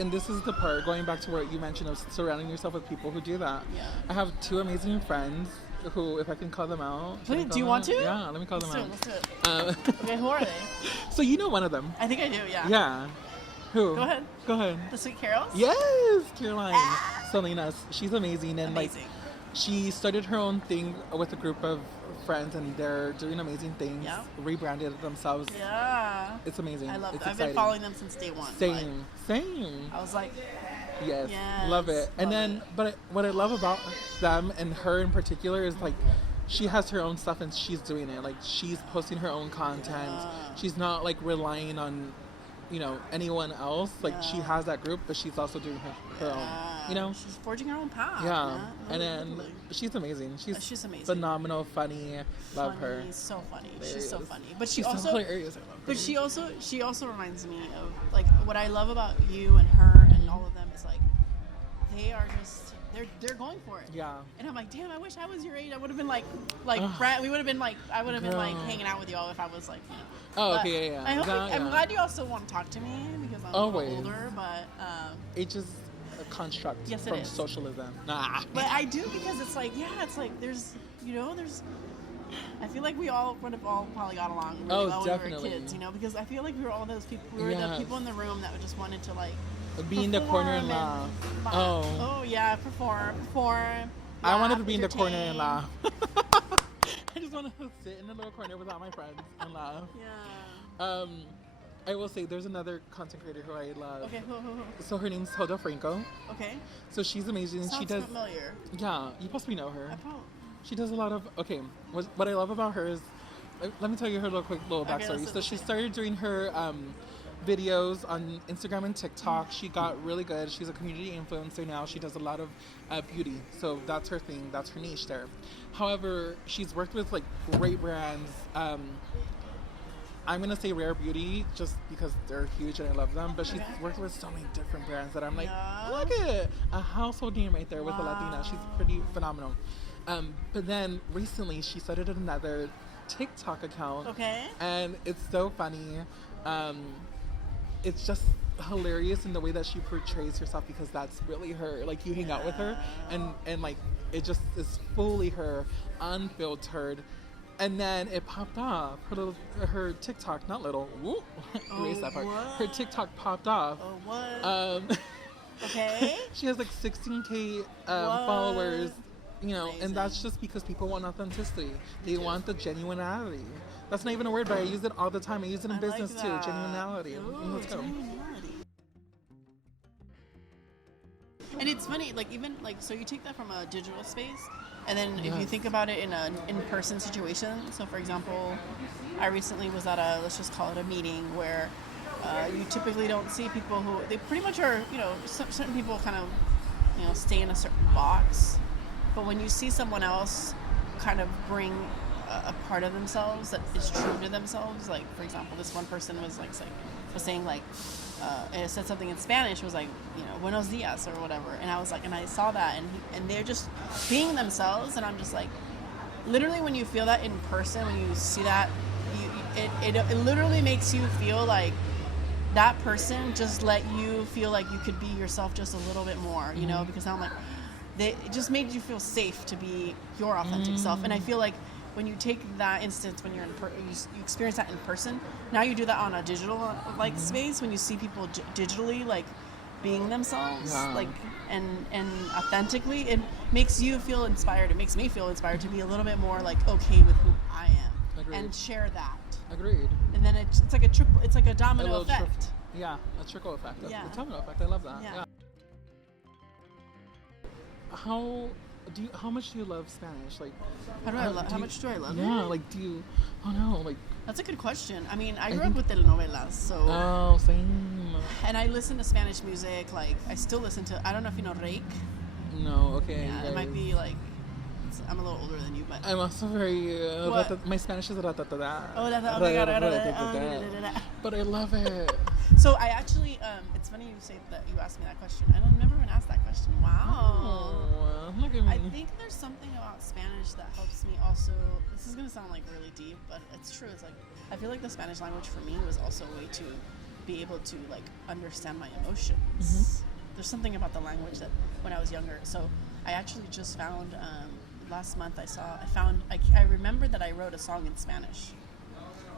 And this is the part, going back to what you mentioned of surrounding yourself with people who do that. Yeah. I have 2 amazing friends who, if I can call them out. Please, do you want to? Yeah, let me call them out. Let's do it. Okay, who are they? So you know one of them. I think I do, yeah. Yeah. Who? Go ahead. Go ahead. The Sweet Carols? Yes, Caroline. Salinas. She's amazing. And Amazing. like, she started her own thing with a group of friends and they're doing amazing things. Yeah. Rebranded themselves. Yeah. It's amazing. I love it's that. I've exciting. been following them since day one. Same. I was like, yes, yes, love it. And love then, it. but what I love about them and her in particular is like, she has her own stuff and she's doing it. Like, she's posting her own content. She's not like relying on, you know, anyone else. Like, she has that group, but she's also doing her own. You know, she's forging her own path. yeah. And then she's amazing. She's amazing. phenomenal, funny. Love her. So funny. Hilarious. She's so funny. But She's also so hilarious. I love her. But she also reminds me of like what I love about you and her and all of them is like they are just they're going for it. Yeah. And I'm like, damn, I wish I was your age. I would have been like we would have been like I would have been like hanging out with y'all if I was like, you know. Oh, But okay, yeah. I'm glad you also want to talk to me because I'm Always. a little older, but It's just a construct Yes, it from is. socialism. Nah. but I do because it's like it's like there's I feel like we all would have all probably got along really well when we definitely. were kids, you know, because I feel like we were all those people. We were the Yes. people in the room that just wanted to like Be in the corner and laugh. Oh yeah, perform. I wanted to laugh, be in the corner and entertain. laugh. I just want to sit in the little corner without my friends and laugh. Yeah. I will say there's another content creator who I love. Okay. Who? So her name's Hoda Franco. Okay. So she's amazing. Sounds she does. familiar. Yeah, you possibly know her. I probably. She does a lot of. Okay, what I love about her is, let me tell you her little Okay, backstory. let's So do she it. started doing her videos on Instagram and TikTok. She got really good. She's a community influencer now. She does a lot of beauty. So that's her thing. That's her niche there. However, she's worked with like great brands. I'm gonna say Rare Beauty just because they're huge and I love them. But she's worked with so many different brands that I'm like, look at it, a household name right there with a Latina. She's pretty phenomenal. But then recently she started another TikTok account. Okay. And it's so funny. It's just hilarious in the way that she portrays herself because that's really her. Like, you hang out with her and like it just is fully her, unfiltered. And then it popped off. Her TikTok, not little. Whoop, erase that part. Her TikTok popped off. Oh what? Okay. She has like 16K followers. You know, and that's just because people want authenticity. They want the genuinity. That's not even a word, but I use it all the time. I use it in business too. Genuinity. Let's go. And it's funny, like even like so you take that from a digital space, and then if you think about it in an in-person situation. So for example, I recently was at let's just call it a meeting where you typically don't see people who they pretty much are. You know, certain people kind of stay in a certain box. But when you see someone else kind of bring a part of themselves that is true to themselves, like for example, this one person was saying and it said something in Spanish, was like, buenos dias or whatever, and I was like, and I saw that, and they're just being themselves, and I'm just like, literally when you feel that in person, when you see that, it literally makes you feel like that person just let you feel like you could be yourself just a little bit more, because I'm like. It just made you feel safe to be your authentic self. And I feel like when you take that instance, when you're you experience that in person, now you do that on a digital space when you see people digitally being themselves, and authentically, it makes you feel inspired. It makes me feel inspired to be a little bit more okay with who I am. Agreed. And share that. Agreed. And then it's like a triple. It's like a domino effect. Yeah, a trickle effect. Yeah. A domino effect. I love that. Yeah. How much do you love Spanish? How much do I love it? Yeah, do you? Oh no, That's a good question. I mean, I grew up with telenovelas, so. Oh, same. And I listen to Spanish music. I still listen to. I don't know if you know Reik. No, okay. Yeah, it might be like I'm a little older than you, but I'm also very. What? My Spanish is ratatada. Oh, that's oh my god, But I love it. So I actually, it's funny you say that you asked me that question. I don't never been asked that question. Wow. Oh, look at me. I think there's something about Spanish that helps me also. This is gonna sound like really deep, but it's true. It's like I feel like the Spanish language for me was also a way to be able to like understand my emotions. There's something about the language that when I was younger. So I actually just found last month I remembered that I wrote a song in Spanish.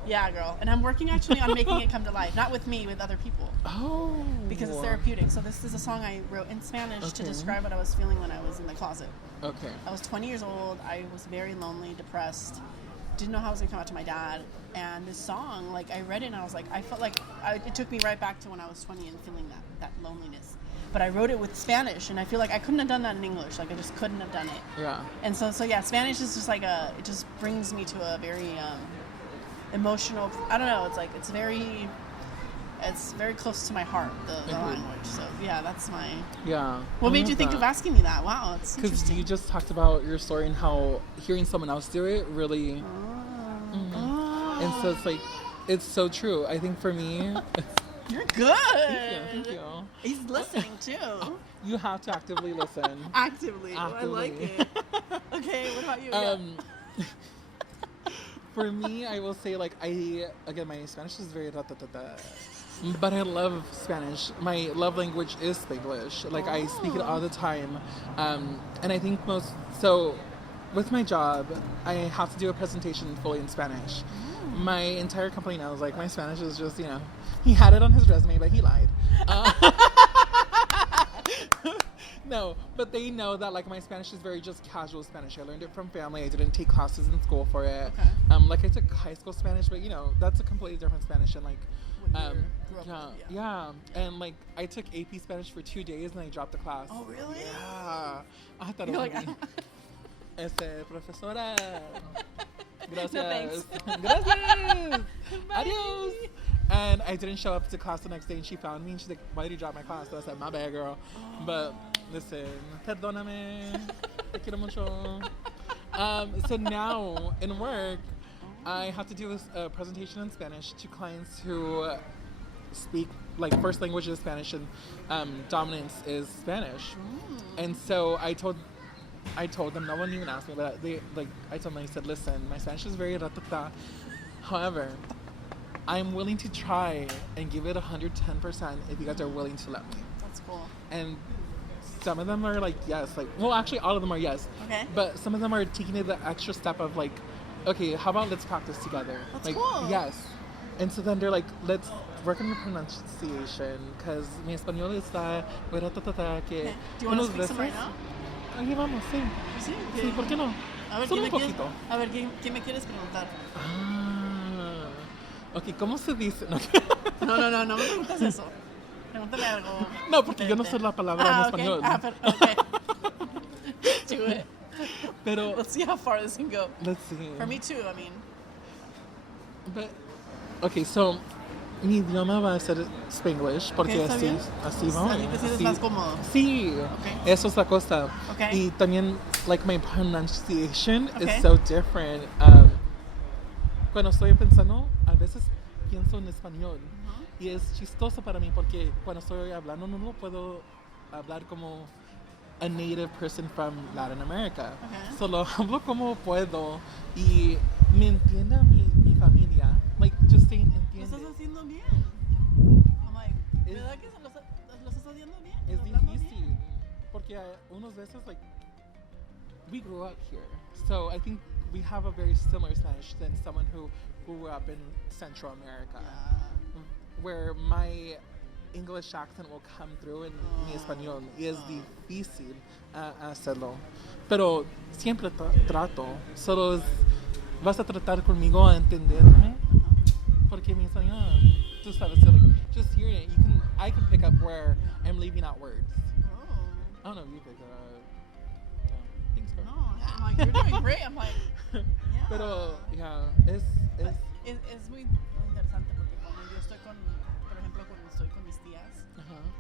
Yeah, girl. And I'm working actually on making it come to life. Not with me, with other people. Oh. Because it's therapeutic. So this is a song I wrote in Spanish to describe what I was feeling when I was in the closet. Okay. I was 20 years old. I was very lonely, depressed. Didn't know how I was going to come out to my dad. And this song, like, I read it and I was like, I felt like it took me right back to when I was 20 and feeling that loneliness. But I wrote it with Spanish, and I feel like I couldn't have done that in English. Like, I just couldn't have done it. Yeah. And so yeah, Spanish is just like it just brings me to a very emotional, I don't know, it's very close to my heart, the language. So yeah, that's my. Yeah. What made you think of asking me that? Wow, it's because interesting. you just talked about your story and how hearing someone else do it really. And so it's like, it's so true. I think for me, you're good. Thank you. He's listening too. You have to actively listen. Actively. Oh, I like it. Okay, what about you? For me, I will say, like, my Spanish is very ratatata. But I love Spanish. My love language is Spanglish. Like, I speak it all the time. And I think with my job, I have to do a presentation fully in Spanish. My entire company knows, like, my Spanish is just, he had it on his resume, but he lied. No, but they know that, like, my Spanish is very just casual Spanish. I learned it from family. I didn't take classes in school for it. Okay. Like, I took high school Spanish, but, that's a completely different Spanish. And, like, yeah. And, like, I took AP Spanish for 2 days, and I dropped the class. Oh, really? Yeah. I thought it You're was like, profesora. Gracias. No, thanks. Gracias. Adios. And I didn't show up to class the next day, and she found me, and she's like, why did you drop my class? So I said, my bad, girl. But listen, perdóname, te quiero mucho. So now, in work, I have to do a presentation in Spanish to clients who speak, like, first language is Spanish, and dominance is Spanish. And so I told them, no one even asked me, but I told them, I said, listen, my Spanish is very ratata. However, I'm willing to try and give it 110% if you guys are willing to let me. That's cool. And some of them are like, yes. Like, well, actually, all of them are yes. Okay. But some of them are taking it the extra step of, like, okay, how about let's practice together? That's like, cool. Yes. And so then they're like, let's work on your pronunciation, because mi español está... Okay. Do you want to speak some right now? Aquí vamos, sí. Sí, Sí, ¿por qué no? A ver, Solo un poquito. ¿qué me quieres preguntar? Ok, ¿cómo se dice? No, No me preguntas eso. Pregúntame algo. no, porque yo no sé la palabra en español. Okay. Do it. Pero, Let's see how far this can go. let's see. For me too, I mean. But, okay, so, mi idioma va a ser Spanglish, porque Okay, ¿está bien? así va. Así te sientes Sí. más cómodo. Sí, Okay. eso es la cosa. Okay. Y también, like, my pronunciation Okay. is so different. Cuando estoy pensando, a veces pienso en español. Y es chistoso para mí porque cuando estoy hablando no lo puedo hablar como a native person from Latin America. Okay. Solo hablo como puedo y me entiende mi familia. Like, just saying, Lo entiende. estás haciendo bien. I'm like, ¿verdad que lo estás haciendo bien? Es ¿Hablando difícil bien? porque unos veces, like, we grew up here, so I think we have a very similar Spanish than someone who grew up in Central America, where my English accent will come through in mi español y es difícil hacerlo, pero siempre trato. Solo vas a tratar conmigo a entenderme porque mi español, tú sabes, so, like, just hearing it, I can pick up where I'm leaving out words. I don't know if you pick it up. No. Thanks, girl. No, I'm like, you're doing great. I'm like, yeah. Pero, yeah, es Es muy interesante porque cuando yo estoy por ejemplo, cuando estoy con mis tías,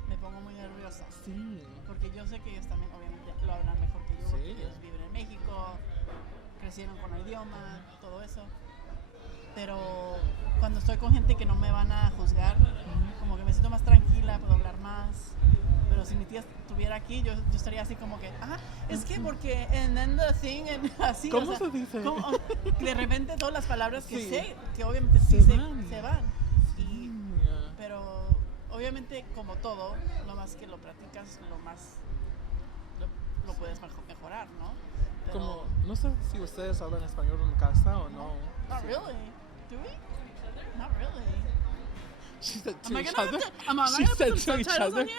me pongo muy nerviosa orgulloso. Sí. Porque yo sé que ellos también, obviamente, lo hablan mejor que yo. Sí. Porque ellos viven en México, crecieron con el idioma, todo eso. Pero cuando estoy con gente que no me van a juzgar, como que me siento más tranquila, puedo hablar más. Pero si mi tía estuviera aquí, yo estaría así como que, es que porque, and then the thing, and así. ¿Cómo o sea, se dice? De repente todas las palabras que Sí. sé, que obviamente sí Se se van. Sí. Pero obviamente, como todo, lo más que lo practicas, lo más lo puedes mejorar, ¿no? Pero, Como, no sé si ustedes hablan español en casa o no. Not really. Do we? Not really. She said Am to I each gonna other. have to, am I She gonna said put some to each subtitles other. on here?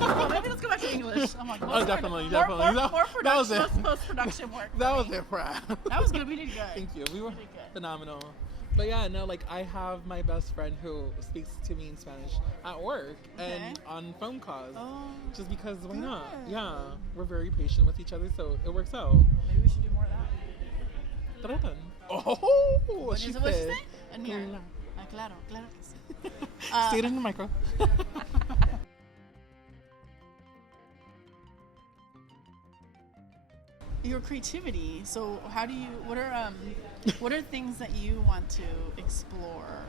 Oh, maybe let's go back to English. I'm like, Oh, definitely, more, definitely. More That was it. post-production work. That for was me. it, Brad. That was good. We did good. Thank you. We were We did good. phenomenal. But yeah, no, like I have my best friend who speaks to me in Spanish at work and on phone calls. Oh, Just because why not? good. Yeah, we're very patient with each other, so it works out. maybe we should do more of that. Tratan. Oh, What she is it? What she said. say? And here. Claro, claro que sí. Say it in the micro. Your creativity. So, how do you? What are things that you want to explore?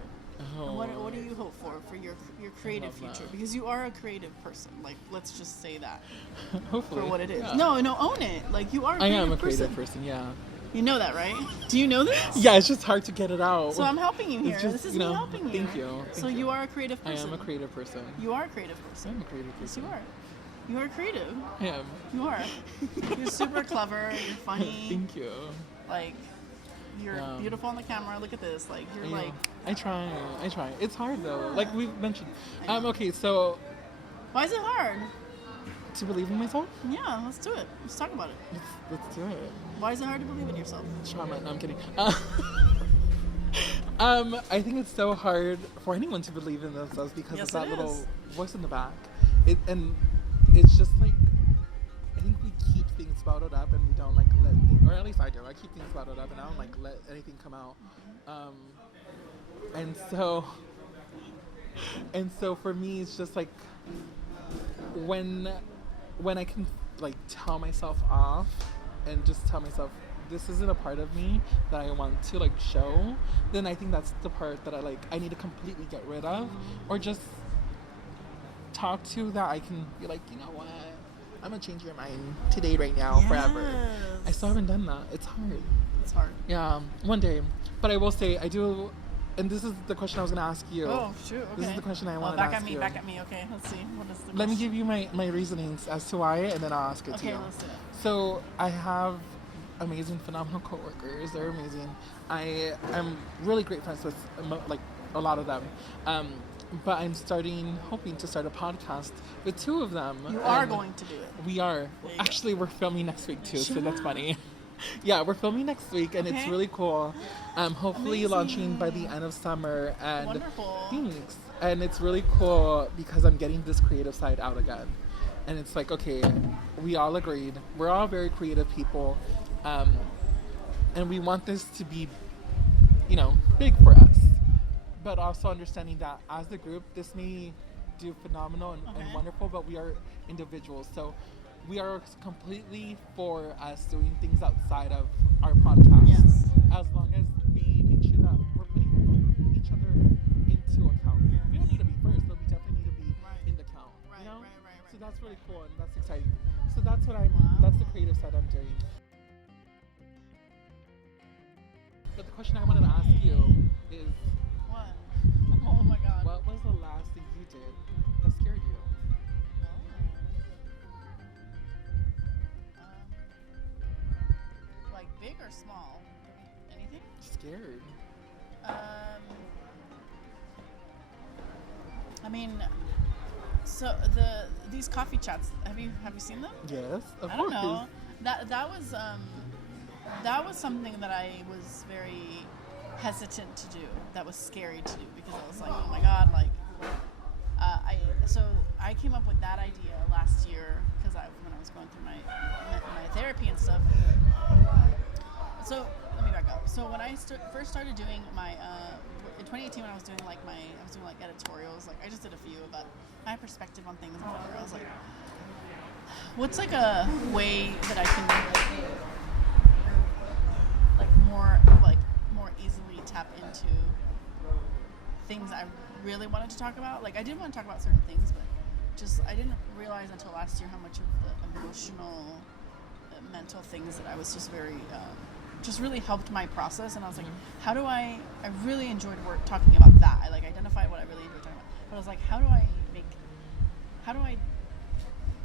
And what do you hope for your creative love that. future? Because you are a creative person. Like, let's just say that Hopefully. for what it is. Yeah. No, own it. Like, you are. I am a creative person. Yeah. You know that, right? Do you know this? Yeah, it's just hard to get it out. So I'm helping you here. It's just, This is you know, me helping you. Thank you. So Thank you are a creative I person. am a creative person. You are a creative person. I'm a creative Yes, person. you are. You are creative. I am. You are. You're super clever. You're funny. Thank you. Like, you're beautiful on the camera. Look at this. Like, you're Yeah. like. I try. It's hard though. Like we've mentioned. I know. Okay, so Why is it hard? to believe in myself, Yeah, let's do it. Let's talk about it. let's do it. Why is it hard to believe in yourself? Trauma. No, I'm kidding. I think it's so hard for anyone to believe in themselves because Yes, of that it little is. voice in the back. And it's just like I think we keep things bottled up and we don't like let things, or at least I do. I keep things bottled up and I don't like let anything come out. And so for me, it's just like when I can like tell myself off and just tell myself this isn't a part of me that I want to like show, then I think that's the part that I need to completely get rid of, or just talk to that I can be like, you know what, I'm gonna change your mind today, right now, forever. I still haven't done that. It's hard. It's hard. Yeah, one day. But I will say I do, and this is the question I was gonna ask you. Oh, shoot. Okay. This is the question I wanted back to ask at me. you. Back at me. Okay. Let's see. What is the Let me question? give you my reasonings as to why, and then I'll ask it to Okay, you. let's do it. So I have amazing, phenomenal coworkers. They're amazing. I am really great friends with like a lot of them. But I'm hoping to start a podcast with two of them. You are and going to do it. We are. There you go. Actually, we're filming next week too, so that's funny. Yeah, we're filming next week, and it's Okay. really cool. Hopefully Amazing. launching by the end of summer. And Wonderful. thanks. And it's really cool because I'm getting this creative side out again. And it's like, okay, we all agreed. We're all very creative people. And we want this to be, big for us. But also understanding that as a group, this may do phenomenal and Okay. wonderful, but we are individuals. So we are completely for us doing things outside of our podcast. Yes. As long as we make sure that we're putting each other into account. Yes. We don't need to be first, but we definitely need to be Right. in the count. Right, you know? right. So that's really cool and that's exciting. So that's what Wow. that's the creative side I'm doing. But the question I wanted to ask you is, What? Oh my God. what was the last thing you did that scared you? Like big or small? Anything? Scared. I mean, so these coffee chats. Have you seen them? Yes, of I course. don't know. That was something that I was very hesitant to do. That was scary to do because I was like, oh my God, like. I came up with that idea last year because when I was going through my therapy and stuff. So let me back up. So when I first started doing my in 2018 when I was doing like editorials, like I just did a few about my perspective on things and whatever. I was like, what's like a way that I can more easily tap into things I really wanted to talk about. Like I did want to talk about certain things, but just I didn't realize until last year how much of the emotional, mental things that I was just very just really helped my process. And I was like, how do I really enjoyed talking about that. I like identified what I really enjoyed talking about. But I was like, how do I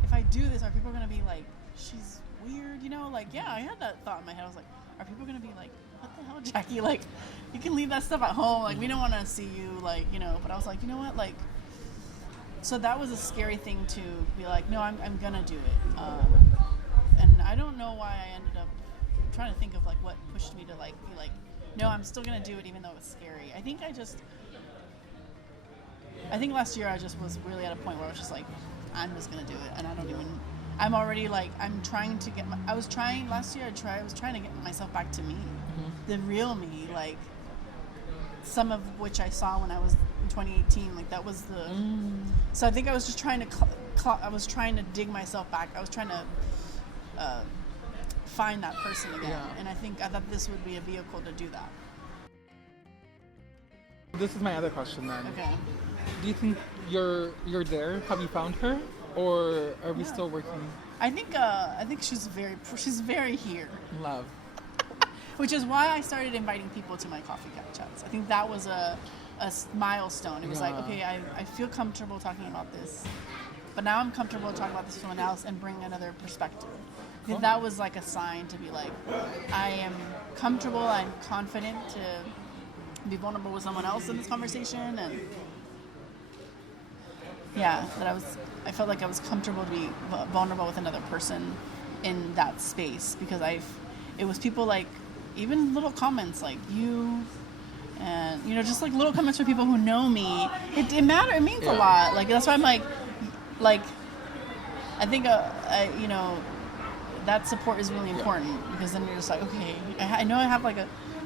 if I do this, are people going to be like, she's weird, you know? Like, yeah, I had that thought in my head. I was like, are people going to be like, what the hell, Jackie? Like, you can leave that stuff at home. Like, we don't want to see you, like, you know. But I was like, you know what? Like, so that was a scary thing to be like, no, I'm going to do it. And I don't know why I ended up trying to think of, like, what pushed me to, like, be like, no, I'm still going to do it even though it's scary. I think last year I just was really at a point where I was just like, I'm just going to do it. And I'm already like, last year I was trying to get myself back to me, the real me, like some of which I saw when I was in 2018, like that was so I think I was just trying to, I was trying to dig myself back. I was trying to find that person again. Yeah. And I thought this would be a vehicle to do that. This is my other question then. Okay. Do you think you're there? Have you found her? Or are we still working? I think she's very here. Love. Which is why I started inviting people to my coffee chats. I think that was a milestone. It was like, okay, I feel comfortable talking about this, but now I'm comfortable talking about this with someone else and bring another perspective. I think that was like a sign to be like, I am comfortable, I'm confident to be vulnerable with someone else in this conversation, and I felt like I was comfortable to be vulnerable with another person in that space, because it was people like, even little comments like you, and you know, just like little comments from people who know me. It matters. It means a lot. Like that's why I'm like I think you know, that support is really important, because then you're just like, okay, I know I have like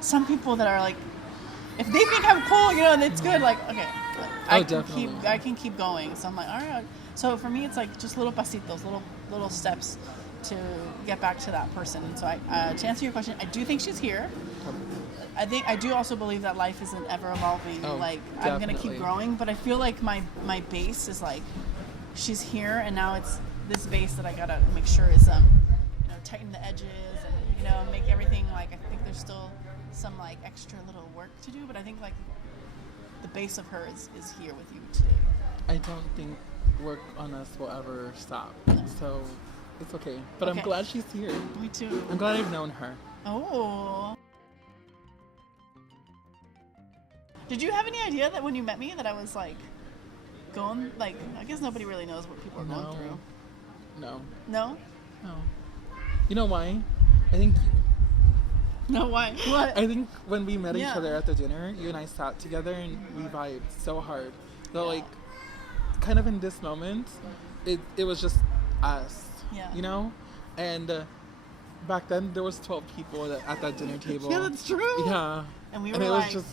some people that are like, if they think I'm cool, you know, and it's good, like, okay, like, I can keep going. So I'm like, all right. So for me, it's like just little pasitos, little steps to get back to that person. And so to answer your question, I do think she's here. I do also believe that life is an ever evolving. Like definitely. I'm gonna keep growing, but I feel like my base is like, she's here, and now it's this base that I gotta make sure is you know, tighten the edges and, you know, make everything like, I think there's still some like extra little work to do, but I think like the base of her is here with you today. I don't think work on us will ever stop, so it's okay. But okay. I'm glad she's here. Me too. I'm glad I've known her. Oh. Did you have any idea that when you met me that I was like going, like, I guess nobody really knows what people are going through. No. No? No. You know why? I think... No, why? What? I think when we met each other at the dinner, you and I sat together and we vibed so hard. So like, kind of in this moment, it was just us. Yeah. You know? And back then there was 12 people at that dinner table. Yeah, that's true. Yeah. And we were like, it was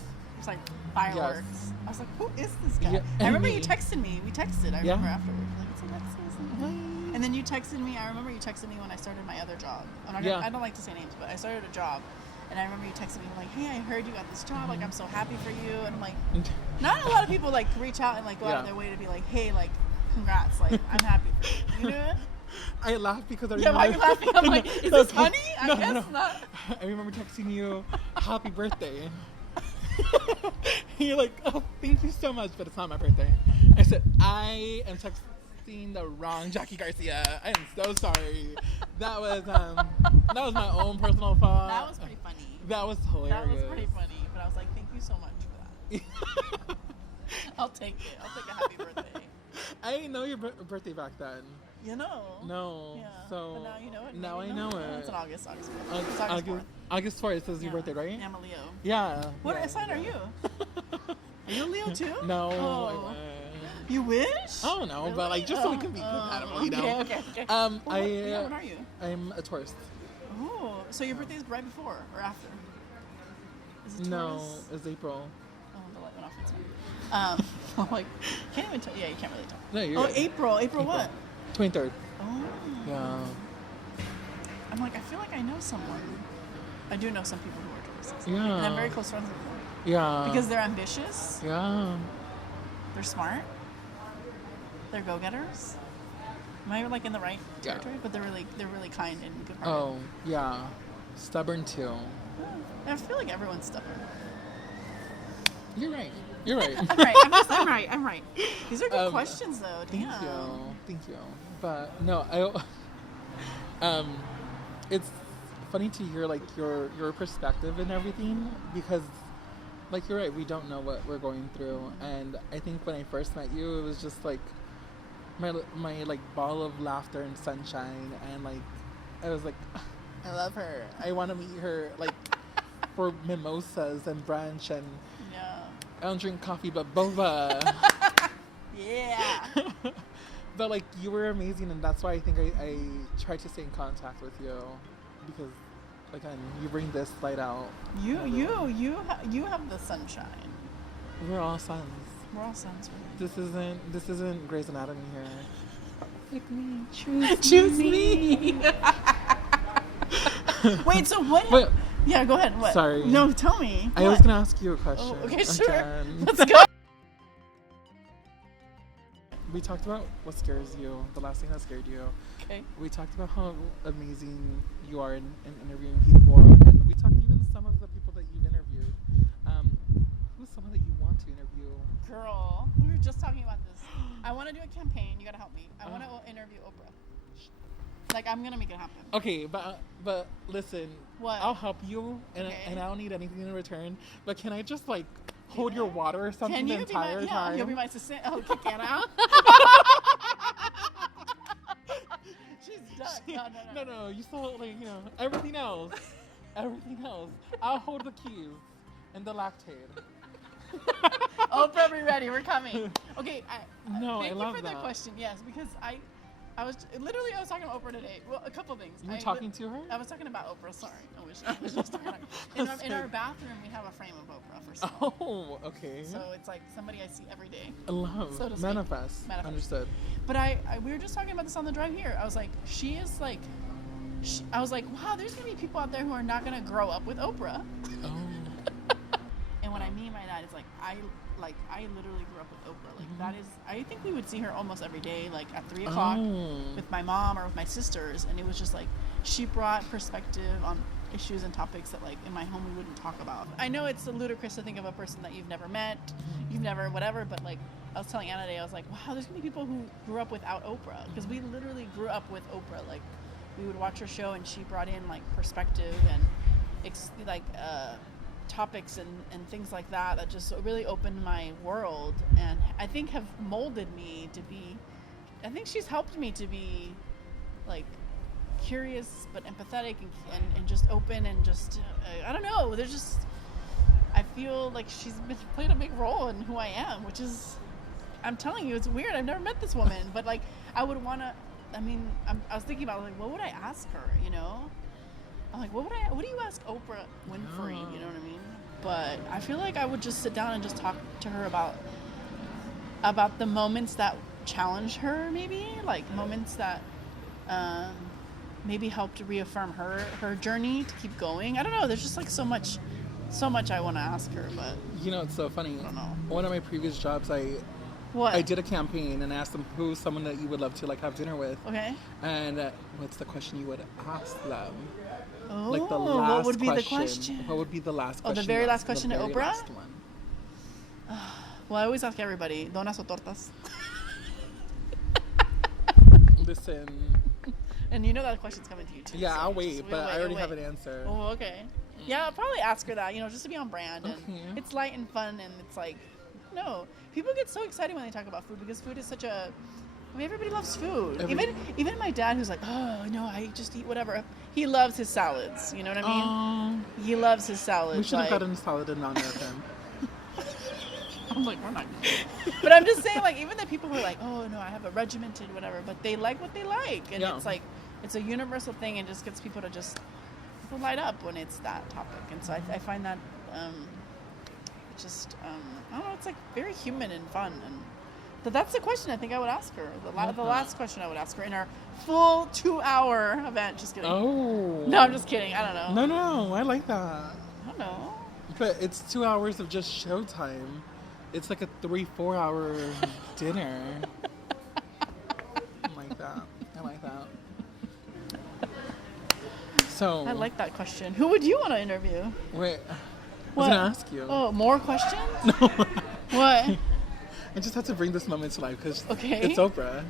like fireworks. Yes. I was like, who is this guy? Yeah, I remember you texted me. We texted. I remember afterwards. Like, it's Alexis. And then you texted me. I remember you texted me when I started my other job. I don't like to say names, but I started a job. And I remember you texted me like, hey, I heard you got this job. Like, I'm so happy for you. And I'm like, not a lot of people like reach out and like go out of their way to be like, hey, like, congrats. Like, I'm happy for you. You know? I laughed because I remember... Yeah, why are you laughing? I'm like, is this funny? I guess not. I remember texting you, happy birthday. You're like, oh, thank you so much, but it's not my birthday. I said, I am texting the wrong Jackie Garcia. I am so sorry. That was my own personal fault. That was pretty funny. That was hilarious. That was pretty funny, but I was like, thank you so much for that. I'll take it. I'll take a happy birthday. I didn't know your birthday back then. You know. No. Yeah. So but now you know it. Now I know it. It's in August 4th. It's August 4th. August 4th is your birthday, right? I'm a Leo. Yeah. What sign are you? Are you a Leo too? No. Oh. You wish? I don't know, really? But like just so we can be compatible, you know. Okay. What are you? I'm a Taurus. Oh, so your birthday is right before or after? Is it No, Taurus? it's April. Oh, the light went off. It's fine. I'm like, can't even tell. Yeah, you can't really tell. No, you're Oh, right. April what? 23rd. Oh. Yeah. I'm like, I feel like I know someone. I do know some people who are Tauruses. Yeah. And I'm very close friends with them. Yeah. Because they're ambitious. Yeah. They're smart. They're go-getters. Am I like in the right Yeah. territory? But they're really kind and good-hearted. Oh, yeah. Stubborn too. I feel like everyone's stubborn. You're right. You're right. I'm right. I'm right. These are good questions, though. Damn. Thank you. But no, it's funny to hear like your perspective and everything because, like, you're right. We don't know what we're going through, and I think when I first met you, it was just like my like ball of laughter and sunshine, and like I was like, I love her. I want to meet her like for mimosas and brunch, and Yeah. I don't drink coffee but boba. Yeah. But like you were amazing, and that's why I think I tried to stay in contact with you because again you bring this light out. You have the sunshine. We're all sons. We're all sons, really. This isn't Grey's Anatomy here. Pick me, Choose me. Wait, so what? Wait. Yeah, go ahead. What? Sorry. No, tell me. I was What? gonna ask you a question. Oh, okay, sure. Again. Let's go. We talked about what scares you, the last thing that scared you. Okay. We talked about how amazing you are in interviewing people, and we talked even some of the people that you've interviewed. Who's someone that you want to interview? Girl, we were just talking about this. I want to do a campaign. You gotta help me. I want to interview Oprah. Like, I'm gonna make it happen. Okay, but listen. What? I'll help you, and Okay. and I don't need anything in return. But can I just like hold your water or something Can the you be my? entire Yeah, time? you'll be my assistant. Oh, kick Anna. She's done. No. You still like everything else. I'll hold the keys and the lactate. Oprah, be ready. We're coming. Okay. No, thank I love you for that. that question. Yes, because I was talking to Oprah today. Well, a couple things. You were talking to her? I was talking about Oprah. Sorry, I was just talking. In our bathroom, we have a frame of Oprah for sale. Oh, okay. So it's like somebody I see every day. I love. So to speak. Manifest. Understood. But we were just talking about this on the drive here. I was like, I was like, wow, there's gonna be people out there who are not gonna grow up with Oprah. Oh. And what I mean by that is I literally grew up with Oprah. Like that is, I think we would see her almost every day, like at 3 o'clock with my mom or with my sisters, and it was just like she brought perspective on issues and topics that like in my home we wouldn't talk about. I know it's ludicrous to think of a person that you've never met, you've never whatever, but like I was telling Anna today, I was like, wow, there's gonna be people who grew up without Oprah, because we literally grew up with Oprah. Like we would watch her show, and she brought in like perspective and topics and things like that just really opened my world, and I think have molded me to be, I think she's helped me to be like curious but empathetic and just open and just I don't know, there's just, I feel like she's played a big role in who I am, which is, I'm telling you, it's weird. I've never met this woman, but like I would want to, I was thinking about like what would I ask her, I'm like, what do you ask Oprah Winfrey? You know what I mean? But I feel like I would just sit down and just talk to her about the moments that challenged her, maybe like moments that maybe helped reaffirm her journey to keep going. I don't know. There's just like so much I want to ask her, but It's so funny. I don't know. One of my previous jobs, I did a campaign and asked them who's someone that you would love to like have dinner with. Okay. And what's the question you would ask them? Oh, Like the last what would be the question? What would be the last question? Oh, the very you last asked? question The to very Oprah? last one. Well, I always ask everybody, donas o tortas? Listen. And you know that question's coming to you too. Yeah, so I'll just- wait, we'll but I already have an answer. Oh, okay. Yeah, I'll probably ask her that, just to be on brand. And Okay. it's light and fun, and it's like, no. People get so excited when they talk about food, because food is such a, everybody loves food. Even my dad, who's like, oh, no, I just eat whatever. He loves his salads, you know what I mean? He loves his salads. We should have gotten salad in non-American. I'm like, we're not. But I'm just saying, like, even the people who are like, oh, no, I have a regimented whatever, but they like what they like. And it's like, it's a universal thing, and just gets people to light up when it's that topic. And so I find that I don't know. It's like very human and fun, and that's the question I think I would ask her. The last question I would ask her in our full 2-hour event. Just kidding. Oh. No, I'm just kidding. I don't know. No, I like that. I don't know. But it's 2 hours of just showtime. It's like a 3-4 hour dinner. I like that. So. I like that question. Who would you want to interview? Wait. I What? was gonna ask you. Oh, more questions? No. What? I just had to bring this moment to life because Okay. it's Oprah.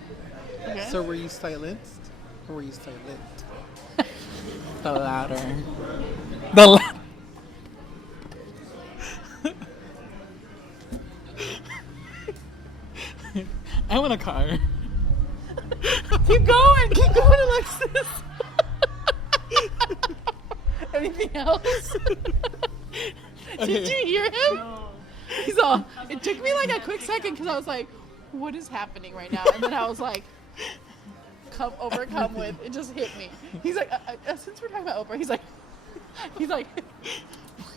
Okay. So were you silenced or were you silent? The latter. The latter. I want a car. Keep going, Alexis. Anything else? Did you hear him? No. He's all. It took me like a quick second because I was like, "What is happening right now?" And then I was like, overcome with it. Just hit me. He's like, since we're talking about Oprah, he's like,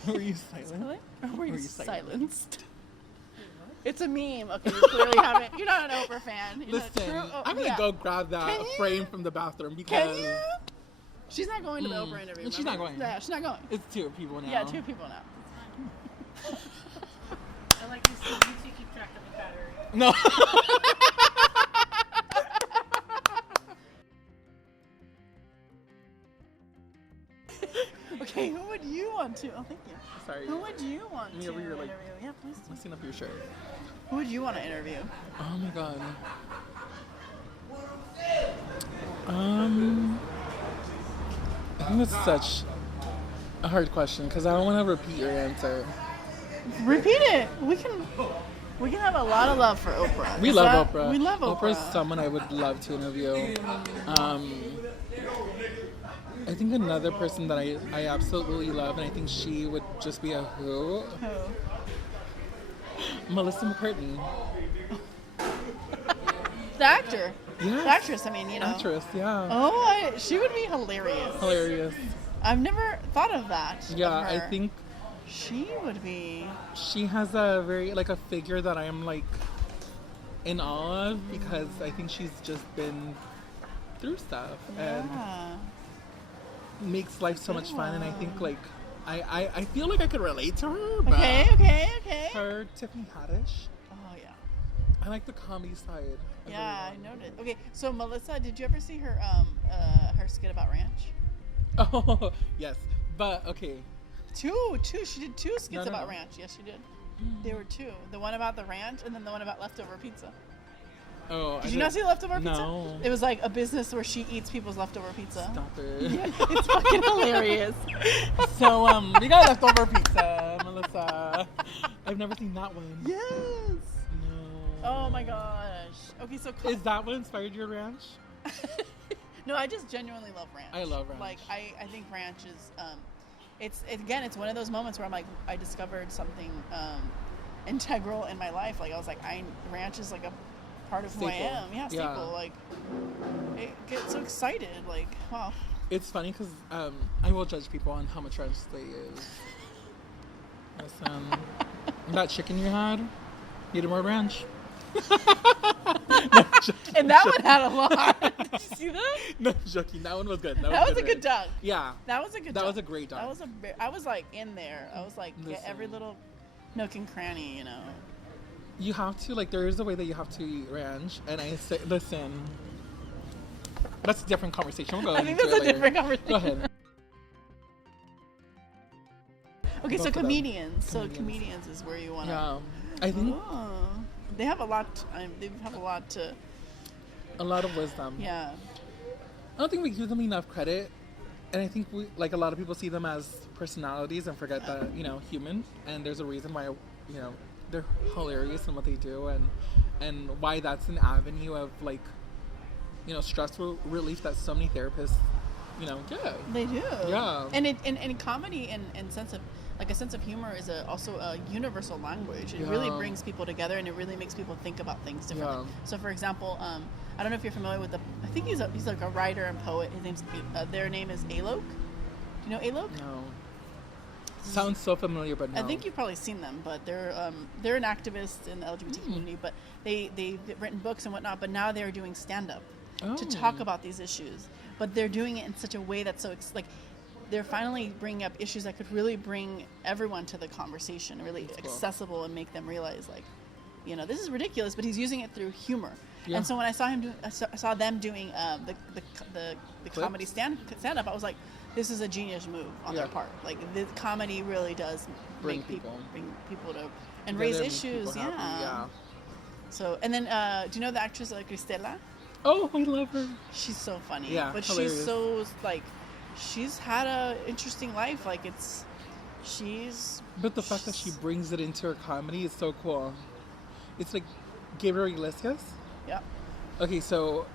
Were you silent? or were you Were you silent? silenced? It's a meme. Okay, you clearly haven't. You're not an Oprah fan. You're not Listen, true- oh, I'm gonna yeah. go grab that Can you? frame from the bathroom Can because you? She's not going to the Oprah interview. She's not remember? going. Yeah, she's not going. it's 2 people now. Yeah, 2 people now. I like you two keep track of the battery. No. Okay, who would you want to? Oh, thank you. Sorry. Who would you want Me to over here, interview? like- Yeah, please do. Messing up your shirt. Who would you want to interview? Oh my god. I think it's such a hard question because I don't want to repeat your answer. Repeat it. We can have a lot of love for Oprah. We Is love that- Oprah. We love Oprah. Oprah's someone I would love to interview. I think another person that I absolutely love, and I think she would just be a who. Who? Melissa McCartney. The actor. Yes. The actress. I mean, you know. Actress, yeah. Oh, she would be hilarious. Hilarious. I've never thought of that. of Yeah, I her. think she would be. she has a very, like, a figure that I am, like, in awe of because I think she's just been through stuff and Yeah. makes life so much fun. And I think, like, I feel like I could relate to her, but Okay. her Tiffany Haddish. Oh yeah. I like the comedy side. of Yeah, I everyone. noticed. Okay, so Melissa, did you ever see her her skit about ranch? Oh, yes. But, okay. Two. She did 2 skits No. about ranch. Yes, she did. There were 2. The one about the ranch and then the one about leftover pizza. Oh, Did you not see leftover pizza? No. It was like a business where she eats people's leftover pizza. Stop it. Yeah, it's fucking hilarious. So, we got leftover pizza, Melissa. I've never seen that one. Yes. No. Oh my gosh. Okay, so Is that what inspired your ranch? no, I just genuinely love ranch. I love ranch. Like I think ranch is it's one of those moments where I'm like I discovered something integral in my life. Like I was like ranch is like a part of who I Staple. am. Yeah, Yeah. staple. Like I get so excited. Like wow. It's funny because I will judge people on how much ranch they use. Listen, that chicken you had, needed more ranch. And that one had a lot. Did you see that? No, I'm joking. That one was good. That was a good ranch. dunk. Yeah. That was a good. That was dunk. a great dunk. That was I was like in there. I was like get every Listen. little nook and cranny. You know. You have to, like, there is a way that you have to eat ranch. And I say, listen, that's a different conversation. We'll go I think into that's it a later. different conversation. Go ahead. Okay, Both so of them. comedians. So Comedians. comedians is where you want to. Yeah. I think Oh, they have a lot. They have a lot to. a lot of wisdom. Yeah. I don't think we give them enough credit. And I think we, like, a lot of people see them as personalities and forget that, you know, human. And there's a reason why, you know, they're hilarious in what they do and why that's an avenue of, like, you know, stressful relief that so many therapists, you know, give. They do. Yeah. And comedy and sense of like a sense of humor is also a universal language. It really Yeah. brings people together and it really makes people think about things differently. Yeah. So for example, I don't know if you're familiar with I think he's like a writer and poet. His name's their name is Alok. Do you know Alok? No. Sounds so familiar, but no. I think you've probably seen them, but they're an activist in the LGBT community, but they've written books and whatnot, but now they're doing stand-up to talk about these issues. But they're doing it in such a way that's so, like, they're finally bringing up issues that could really bring everyone to the conversation, really accessible and make them realize, like, you know, this is ridiculous, but he's using it through humor. Yeah. And so when I saw them doing the comedy stand-up, I was like, this is a genius move on their part. Like, the comedy really does bring people to and raise issues. Yeah. So, and then do you know the actress Cristela? Oh, I love her. She's so funny. Yeah, but hilarious. She's so, like, she's had a interesting life. Like, But the fact that she brings it into her comedy is so cool. It's like Gabriel Iglesias. Yeah. Okay, so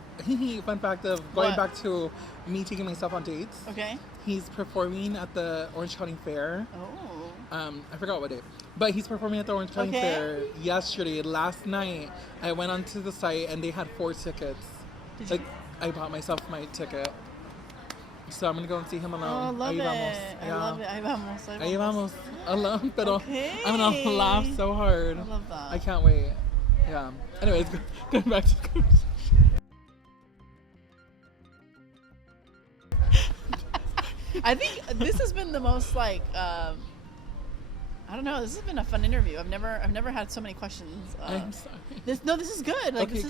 fun fact of going back to me taking myself on dates. Okay. He's performing at the Orange County Fair. Oh. I forgot what day, but he's performing at the Orange County Fair yesterday. Last night, I went onto the site and they had 4 tickets. I bought myself my ticket. So I'm gonna go and see him alone. Oh, love it. Yeah. I love it. Ahí vamos. Ahí vamos. Alone, pero Okay. I'm gonna laugh so hard. I love that. I can't wait. Yeah. Anyways, going back to the conversation. I think this has been the most, like, I don't know. This has been a fun interview. I've never had so many questions. I'm sorry. This is good. Like, Okay,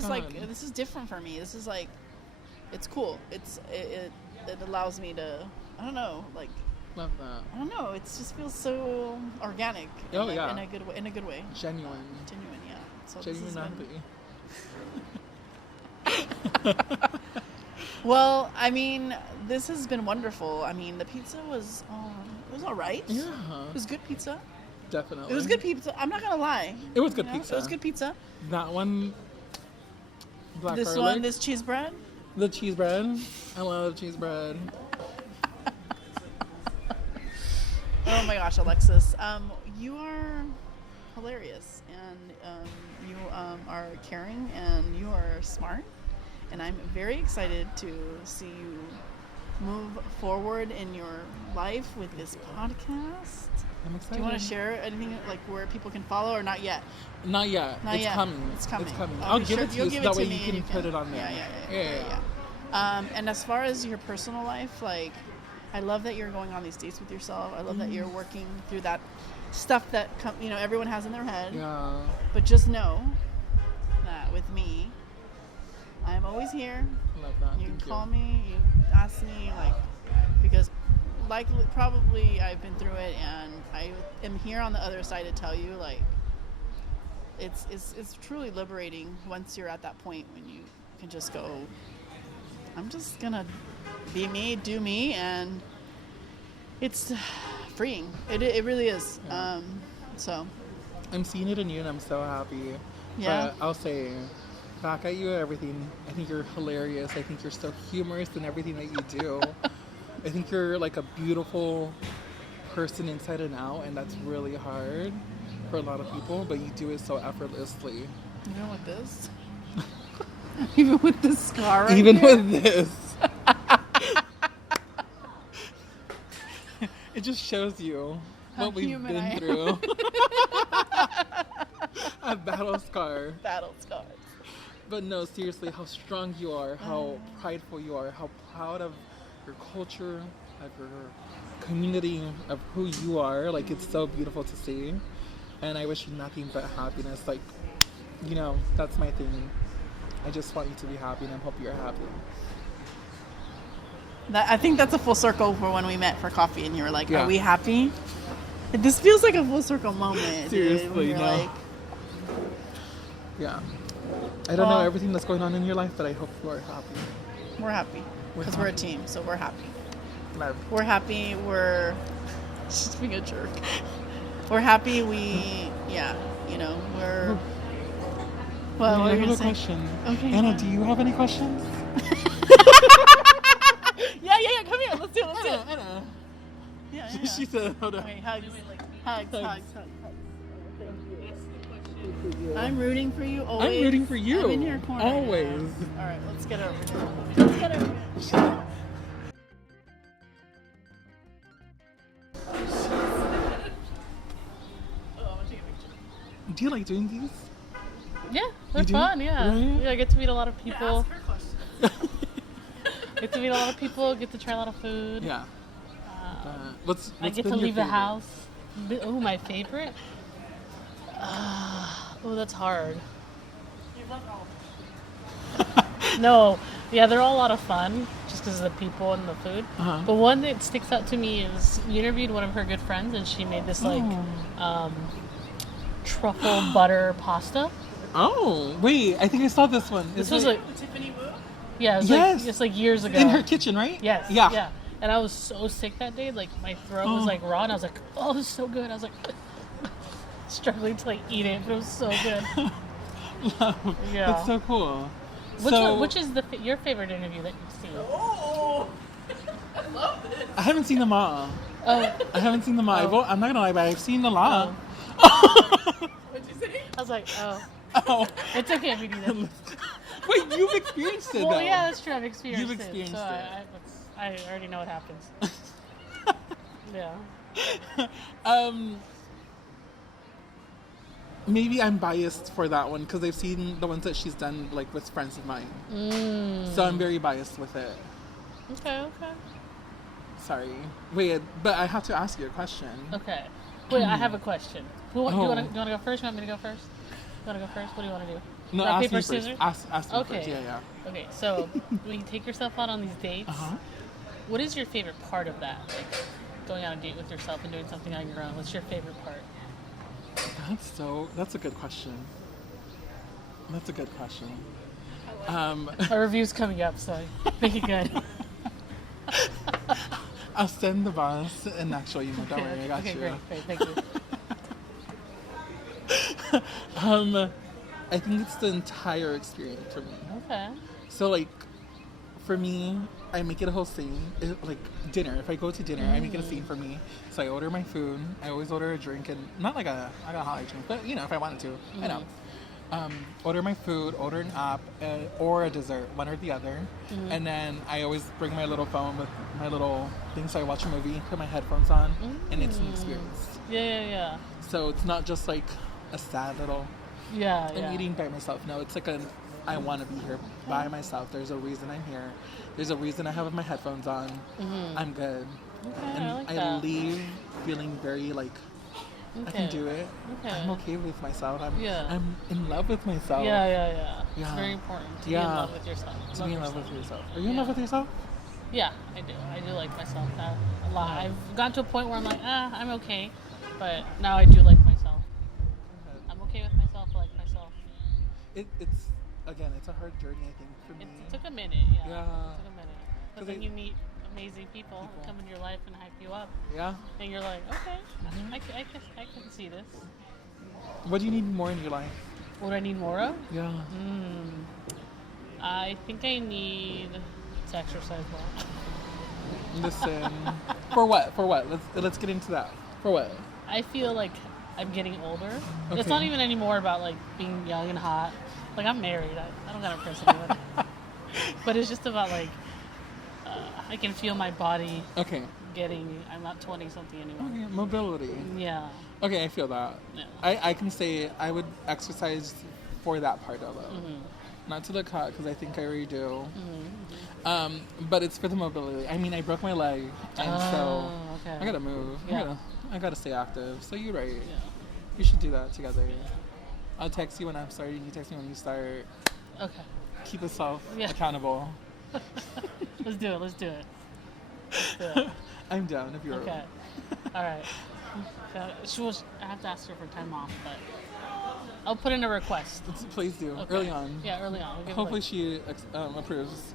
this is different for me. This is like, it's cool. It allows me to, I don't know, like, Love that. I don't know. It just feels so organic. Oh, like, yeah. In a good way. Genuine. Yeah. So Genuine happy. Well, I mean, this has been wonderful. I mean, the pizza was all right. Yeah. It was good pizza. Definitely. It was good pizza. I'm not gonna lie. It was good pizza. It was good pizza. That one. Black This garlic. one, this cheese bread. The cheese bread. I love cheese bread. Oh my gosh, Alexis, you are hilarious, and you are caring, and you are smart, and I'm very excited to see you move forward in your life with this podcast. I'm excited. Do you want to share anything, like, where people can follow, or not yet? Not yet. Not it's yet. coming. It's coming. I'll give it to you so that way you and can put it on there. Yeah. And as far as your personal life, like, I love that you're going on these dates with yourself. I love that you're working through that stuff that everyone has in their head. Yeah. But just know that with me, I'm always here. Love that. You can call me, you ask me, like, because likely, probably I've been through it, and I am here on the other side to tell you, like, it's truly liberating once you're at that point when you can just go, I'm just gonna be me, do me, and it's freeing. It really is. So I'm seeing it in you, and I'm so happy. Yeah. But I'll say, back at you, everything. I think you're hilarious. I think you're so humorous in everything that you do. I think you're like a beautiful person inside and out, and that's really hard for a lot of people, but you do it so effortlessly. even with this, even with this scar right Even here. with this. It just shows you How what we've human been I am. through. A battle scar. Battle scars. But no, seriously, how strong you are, how prideful you are, how proud of your culture, of your community, of who you are. Like, it's so beautiful to see. And I wish you nothing but happiness. Like, that's my thing. I just want you to be happy, and I hope you're happy. I think that's a full circle for when we met for coffee, and you were like, Yeah. "Are we happy?" This feels like a full circle moment. Seriously, dude, when you're no. like, Yeah. I don't know Well- everything that's going on in your life, but I hope you are happy. we're happy We're because we're a happy. team, so we're happy. Love. We're happy. We're just being a jerk. We're happy. We're. Well, what I are you have gonna a say? question. Okay, Anna, yeah. do you have any questions? Yeah. Come here. Let's do it. Anna. Yeah. She said, hold on. Wait, hugs. Hugs. Hugs. I'm rooting for you always. I'm rooting for you. I'm in your corner. Always. All right, let's get over here. Let's get over here. Do you like doing these? Yeah, they're You do? fun. Yeah. Really? Yeah, I get to meet a lot of Yeah, people. ask her question. Get to meet a lot of people. Get to try a lot of food. Yeah. What's I get been to your leave the favorite? house. Oh, my favorite? Oh, that's hard. You love all. No, yeah, they're all a lot of fun just because of the people and the food. Uh-huh. But one that sticks out to me is we interviewed one of her good friends, and she made this truffle butter pasta. Oh, wait. I think I saw this one. This Is was it like, Tiffany Wu? yeah, it was Yes. like, it's like years ago. in her kitchen, right? Yes. Yeah. Yeah. And I was so sick that day. Like my throat was like raw, and I was like, "Oh, this is so good." I was like struggling to like eat it, but it was so good. Yeah. That's so cool. So, Which is your favorite interview that you've seen? Oh, I love this. I haven't seen them all. Oh, I haven't seen them all. Oh. I'm not gonna lie, but I've seen a lot. What'd you say? I was like, oh, Oh. it's okay if you do that. Wait, you've experienced it Well, though. yeah, that's true. I've experienced You've it. experienced So it. I already know what happens. Yeah. Maybe I'm biased for that one because I've seen the ones that she's done like with friends of mine. So I'm very biased with it. Okay, okay. Sorry. Wait, but I have to ask you a question. Okay. Wait, I have a question. Do you want Oh. to go first? You want me to go first? You want to go first? What do you want to do? No, Rock, ask paper, me first. scissors? Ask me Okay. first. Yeah, yeah. Okay, so when you take yourself out on these dates, what is your favorite part of that? Like going on a date with yourself and doing something on your own. What's your favorite part? That's a good question. That's a good question. Our review's coming up, so make it good. I'll send the boss and actually, you know, don't worry, I got okay, you. great, thank you. I think it's the entire experience for me. Okay. So like, for me, I make it a whole scene. Like dinner. If I go to dinner, I make it a scene for me. So I order my food. I always order a drink, and not like a hot drink, but you know, if I wanted to, I know. Order my food, order an app, or a dessert, one or the other. And then I always bring my little phone with my little thing, so I watch a movie, put my headphones on, and it's an experience. Yeah. So it's not just like a sad little Yeah, I'm eating by myself. No, it's like I want to be here by myself. There's a reason I'm here. There's a reason I have my headphones on. I'm good. Okay, And I like I that. leave feeling very like I can do it. Okay. I'm okay with myself. I'm Yeah. in love with myself. Yeah. It's Yeah. very important to be in Yeah. love with yourself. To be in love with yourself. yourself. Are you in love with yourself? Yeah, I do. I do like myself a lot. I've gotten to a point where I'm like, I'm okay. But now I do like myself. I'm okay with myself. I like myself. It's again, it's a hard journey. I think for me. It took a minute, yeah. Yeah. It took a minute. But 'Cause then I- you meet amazing people who come into your life and hype you up. Yeah. And you're like, okay, I can see this. What do you need more in your life? What do I need more of? Yeah. I think I need to exercise more. Listen. For what? For what? Let's get into that. For what? I feel like I'm getting older. It's Okay. not even anymore about like being young and hot. Like I'm married. I don't gotta impress anyone. But it's just about like I can feel my body Okay. I'm not 20 something anymore. Okay. Mobility. Yeah. Okay, I feel that. Yeah. I can say I would exercise for that part of it. Not to look hot because I think I already do. But it's for the mobility. I mean, I broke my leg, and so okay. I gotta move. Yeah. I gotta stay active. So you're right. Yeah. We should do that together. I'll text you when I'm starting. You text me when you start. Okay. Keep us Yeah. accountable. Let's do it. Let's do it. I'm down if you're. Okay. All right. I have to ask her for time off, but I'll put in a request. Please do. Okay. Early on. Yeah, early on. We'll give Hopefully it she approves.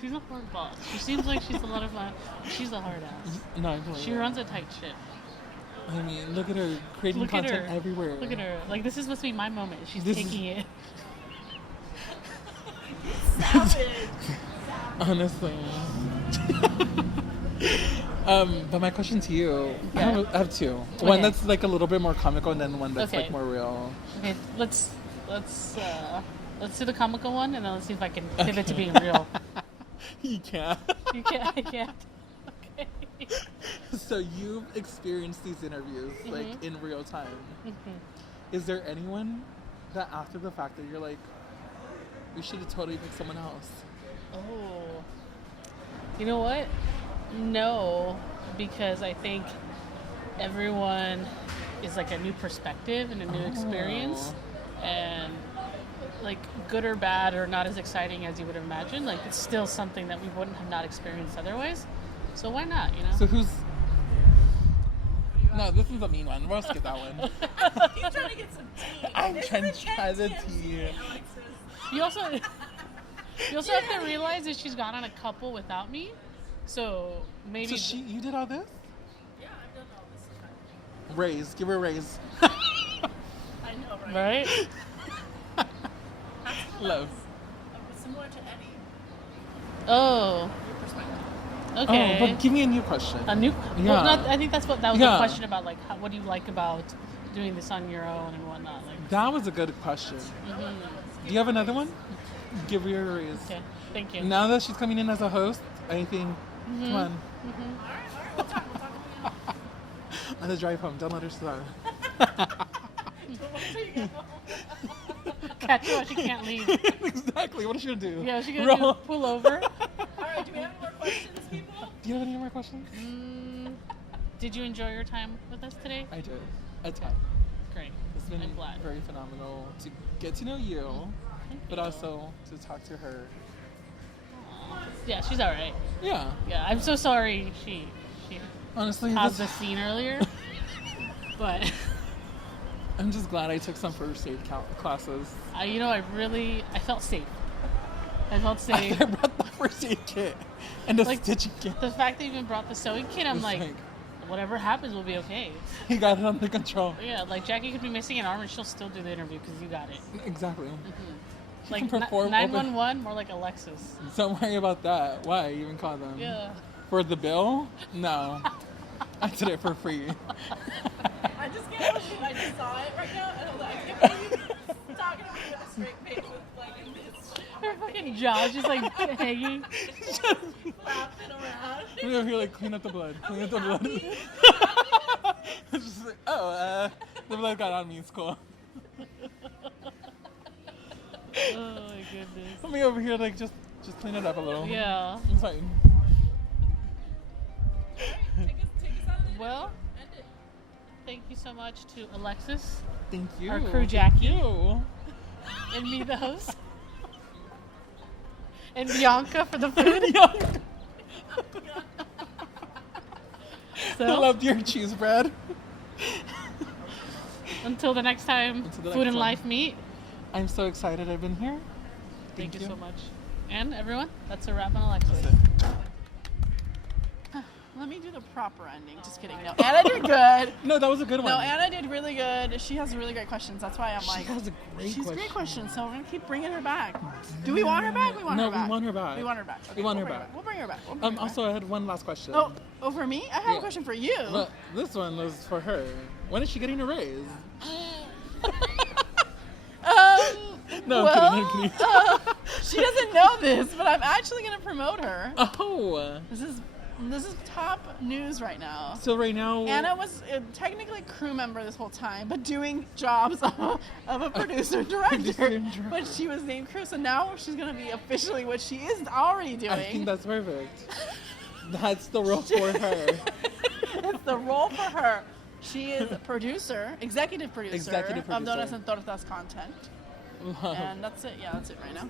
she's a hard boss. She seems like she's a lot of fun. She's a hard ass. No, I believe She it. runs a tight ship. I mean, look at her creating Look at content her. everywhere. Look at her. Like, this is supposed to be my moment. She's This is- taking it. Honestly. But my question to you, Yeah. I have two. One Okay. that's like a little bit more comical, and then one that's Okay. like more real. Okay, let's do the comical one, and then let's see if I can pivot to being real. You can't. You can't. I can't. Okay. So you've experienced these interviews like in real time. Is there anyone that after the fact that you're like, we should have totally picked someone else? Oh. You know what? No, because I think everyone is like a new perspective and a new experience, and like good or bad or not as exciting as you would imagine, like it's still something that we wouldn't have not experienced otherwise. So why not, you know? So who's... No, this is a mean one. We'll skip that one. He's trying to get some tea. I'm This trying is to try the intense tea. Alexis. You also have to realize that she's gone on a couple without me. So maybe So you did all this? Yeah, I've done all this kind Raise. Give her a raise. of. I know, right? right? Love. Similar to Eddie. Oh, Your perspective. okay. Oh, but give me a new question. A new Yeah. well, I think that was the Yeah. question about like what do you like about doing this on your own and whatnot. Like, That was a good question. Do you have another one? Give her a raise. okay, thank you. Now that she's coming in as a host, anything, come on. We'll talk again. On the drive home, don't let her start. Catch her while she can't leave. Exactly, what is she gonna do? Yeah, she gonna do pull over. Alright, do we have any more questions, people? Do you have any more questions? Did you enjoy your time with us today? I did. A ton. Great. It's been I'm glad. very phenomenal to get to know you, but also to talk to her. Yeah, she's all right. Yeah, Yeah, I'm so sorry she honestly, caused the this, scene earlier, but I'm just glad I took some first aid classes. I felt safe. I felt I safe. brought the first aid kit and the Like, stitching kit. The fact that you even brought the sewing kit, I'm It's like, whatever happens will be okay. He got it under control. Yeah, like Jackie could be missing an arm and she'll still do the interview because you got it. Exactly. He Like can perform 911, more like Alexis. Don't worry about that. Why even call them? Yeah. For the bill? No. I did it for free. I just can't believe I just saw it right now, and I can't believe you talking to me with a straight face with like in this Her fucking jaw just like hanging. flapping around. We over here like clean up the blood. Clean up the blood. It's just like, the blood got on me. It's cool. Oh my goodness. Let me over here like just clean it up a little. Yeah. It's fine. Take us out of the Well, end it. thank you so much to Alexis Thank you. Our crew, Jackie. Thank you. and me, the host, and Bianca for the food. I So loved your cheese bread. until the next time, Until the food next and time. life meet. I'm so excited I've been here. Thank Thank you you. so much. And everyone, that's a wrap on Alexis. That's it. Let me do the proper ending. Just kidding. No, Anna did good. No, that was a good one. No, Anna did really good. She has really great questions. That's why I'm She like, has a great she's question. great questions. So we're gonna keep bringing her back. Do we want her back? We want No, her back. we want her back. We want her back. We want we'll her bring back. We'll bring her back. We'll bring her back. Also, I had one last question. Oh, for me? I have Yeah. a question for you. But this one was for her. When is she getting a raise? No, I'm kidding. She doesn't know this, but I'm actually gonna promote her. Oh. This is top news right now. So right now, Anna was technically a crew member this whole time, but doing jobs of a producer director. Producer and director. But she was named crew, so now she's gonna be officially what she is already doing. I think that's perfect. That's the role for her. It's the role for her. She is producer, executive producer, Executive of producer. Donas and Tortas content. Love. And that's it. Yeah, that's it right now.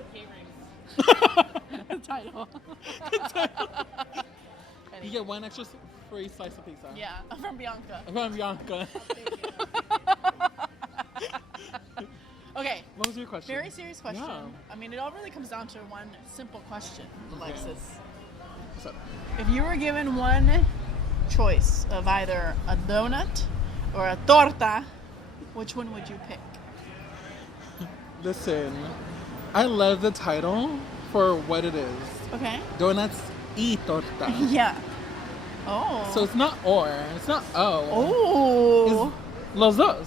The title. You get one extra free slice of pizza. Yeah, from Bianca. From Bianca. Okay, What was your question? very serious question. Yeah. I mean, it all really comes down to one simple question, Alexis. What's up? If you were given one choice of either a donut or a torta, which one would you pick? Listen, I love the title for what it is. Okay. Donuts y torta. Yeah. Oh. So it's not or. It's not oh. Oh. It's los dos.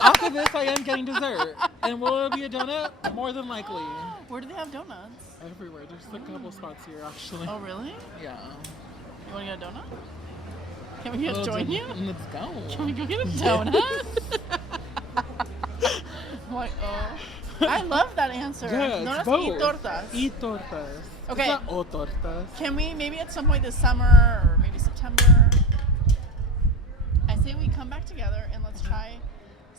After this, I am getting dessert. And will it be a donut? More than likely. Where do they have donuts? Everywhere. There's a couple spots here, actually. Oh, really? Yeah. Want to get a donut? Can we get join you? Let's go. Can we go get a donut? I'm like, oh. I love that answer. Yeah, Donuts it's both. y tortas. Y tortas. Okay. It's not o tortas. Can we maybe at some point this summer or maybe September? I say we come back together and let's try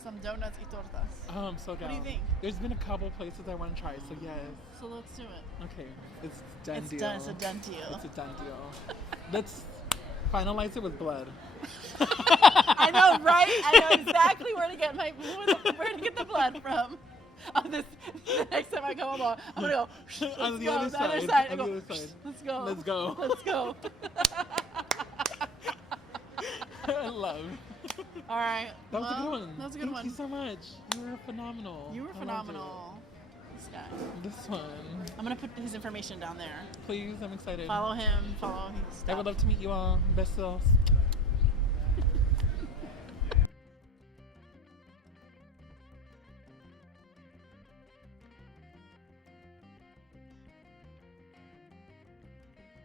some donuts y tortas. Oh, I'm so down. What do you think? There's been a couple places I want to try, so yes. So let's do it. Okay, it's done It's deal. done. It's a done deal. It's a done deal. Let's finalize it with blood. I know, right? I know exactly where to get the blood from. On this, the next time I come along, I'm gonna go. On Let's the go, other the other side, side. I on go, the other side. Let's go. Let's go. Let's go. I love. All right. That was a good one. That was a good one. Thank you so much. You were phenomenal. You were I loved phenomenal. This guy. it. This one. I'm gonna put his information down there. Please, I'm excited. Follow him. Follow his stuff. I would love to meet you all. Besos.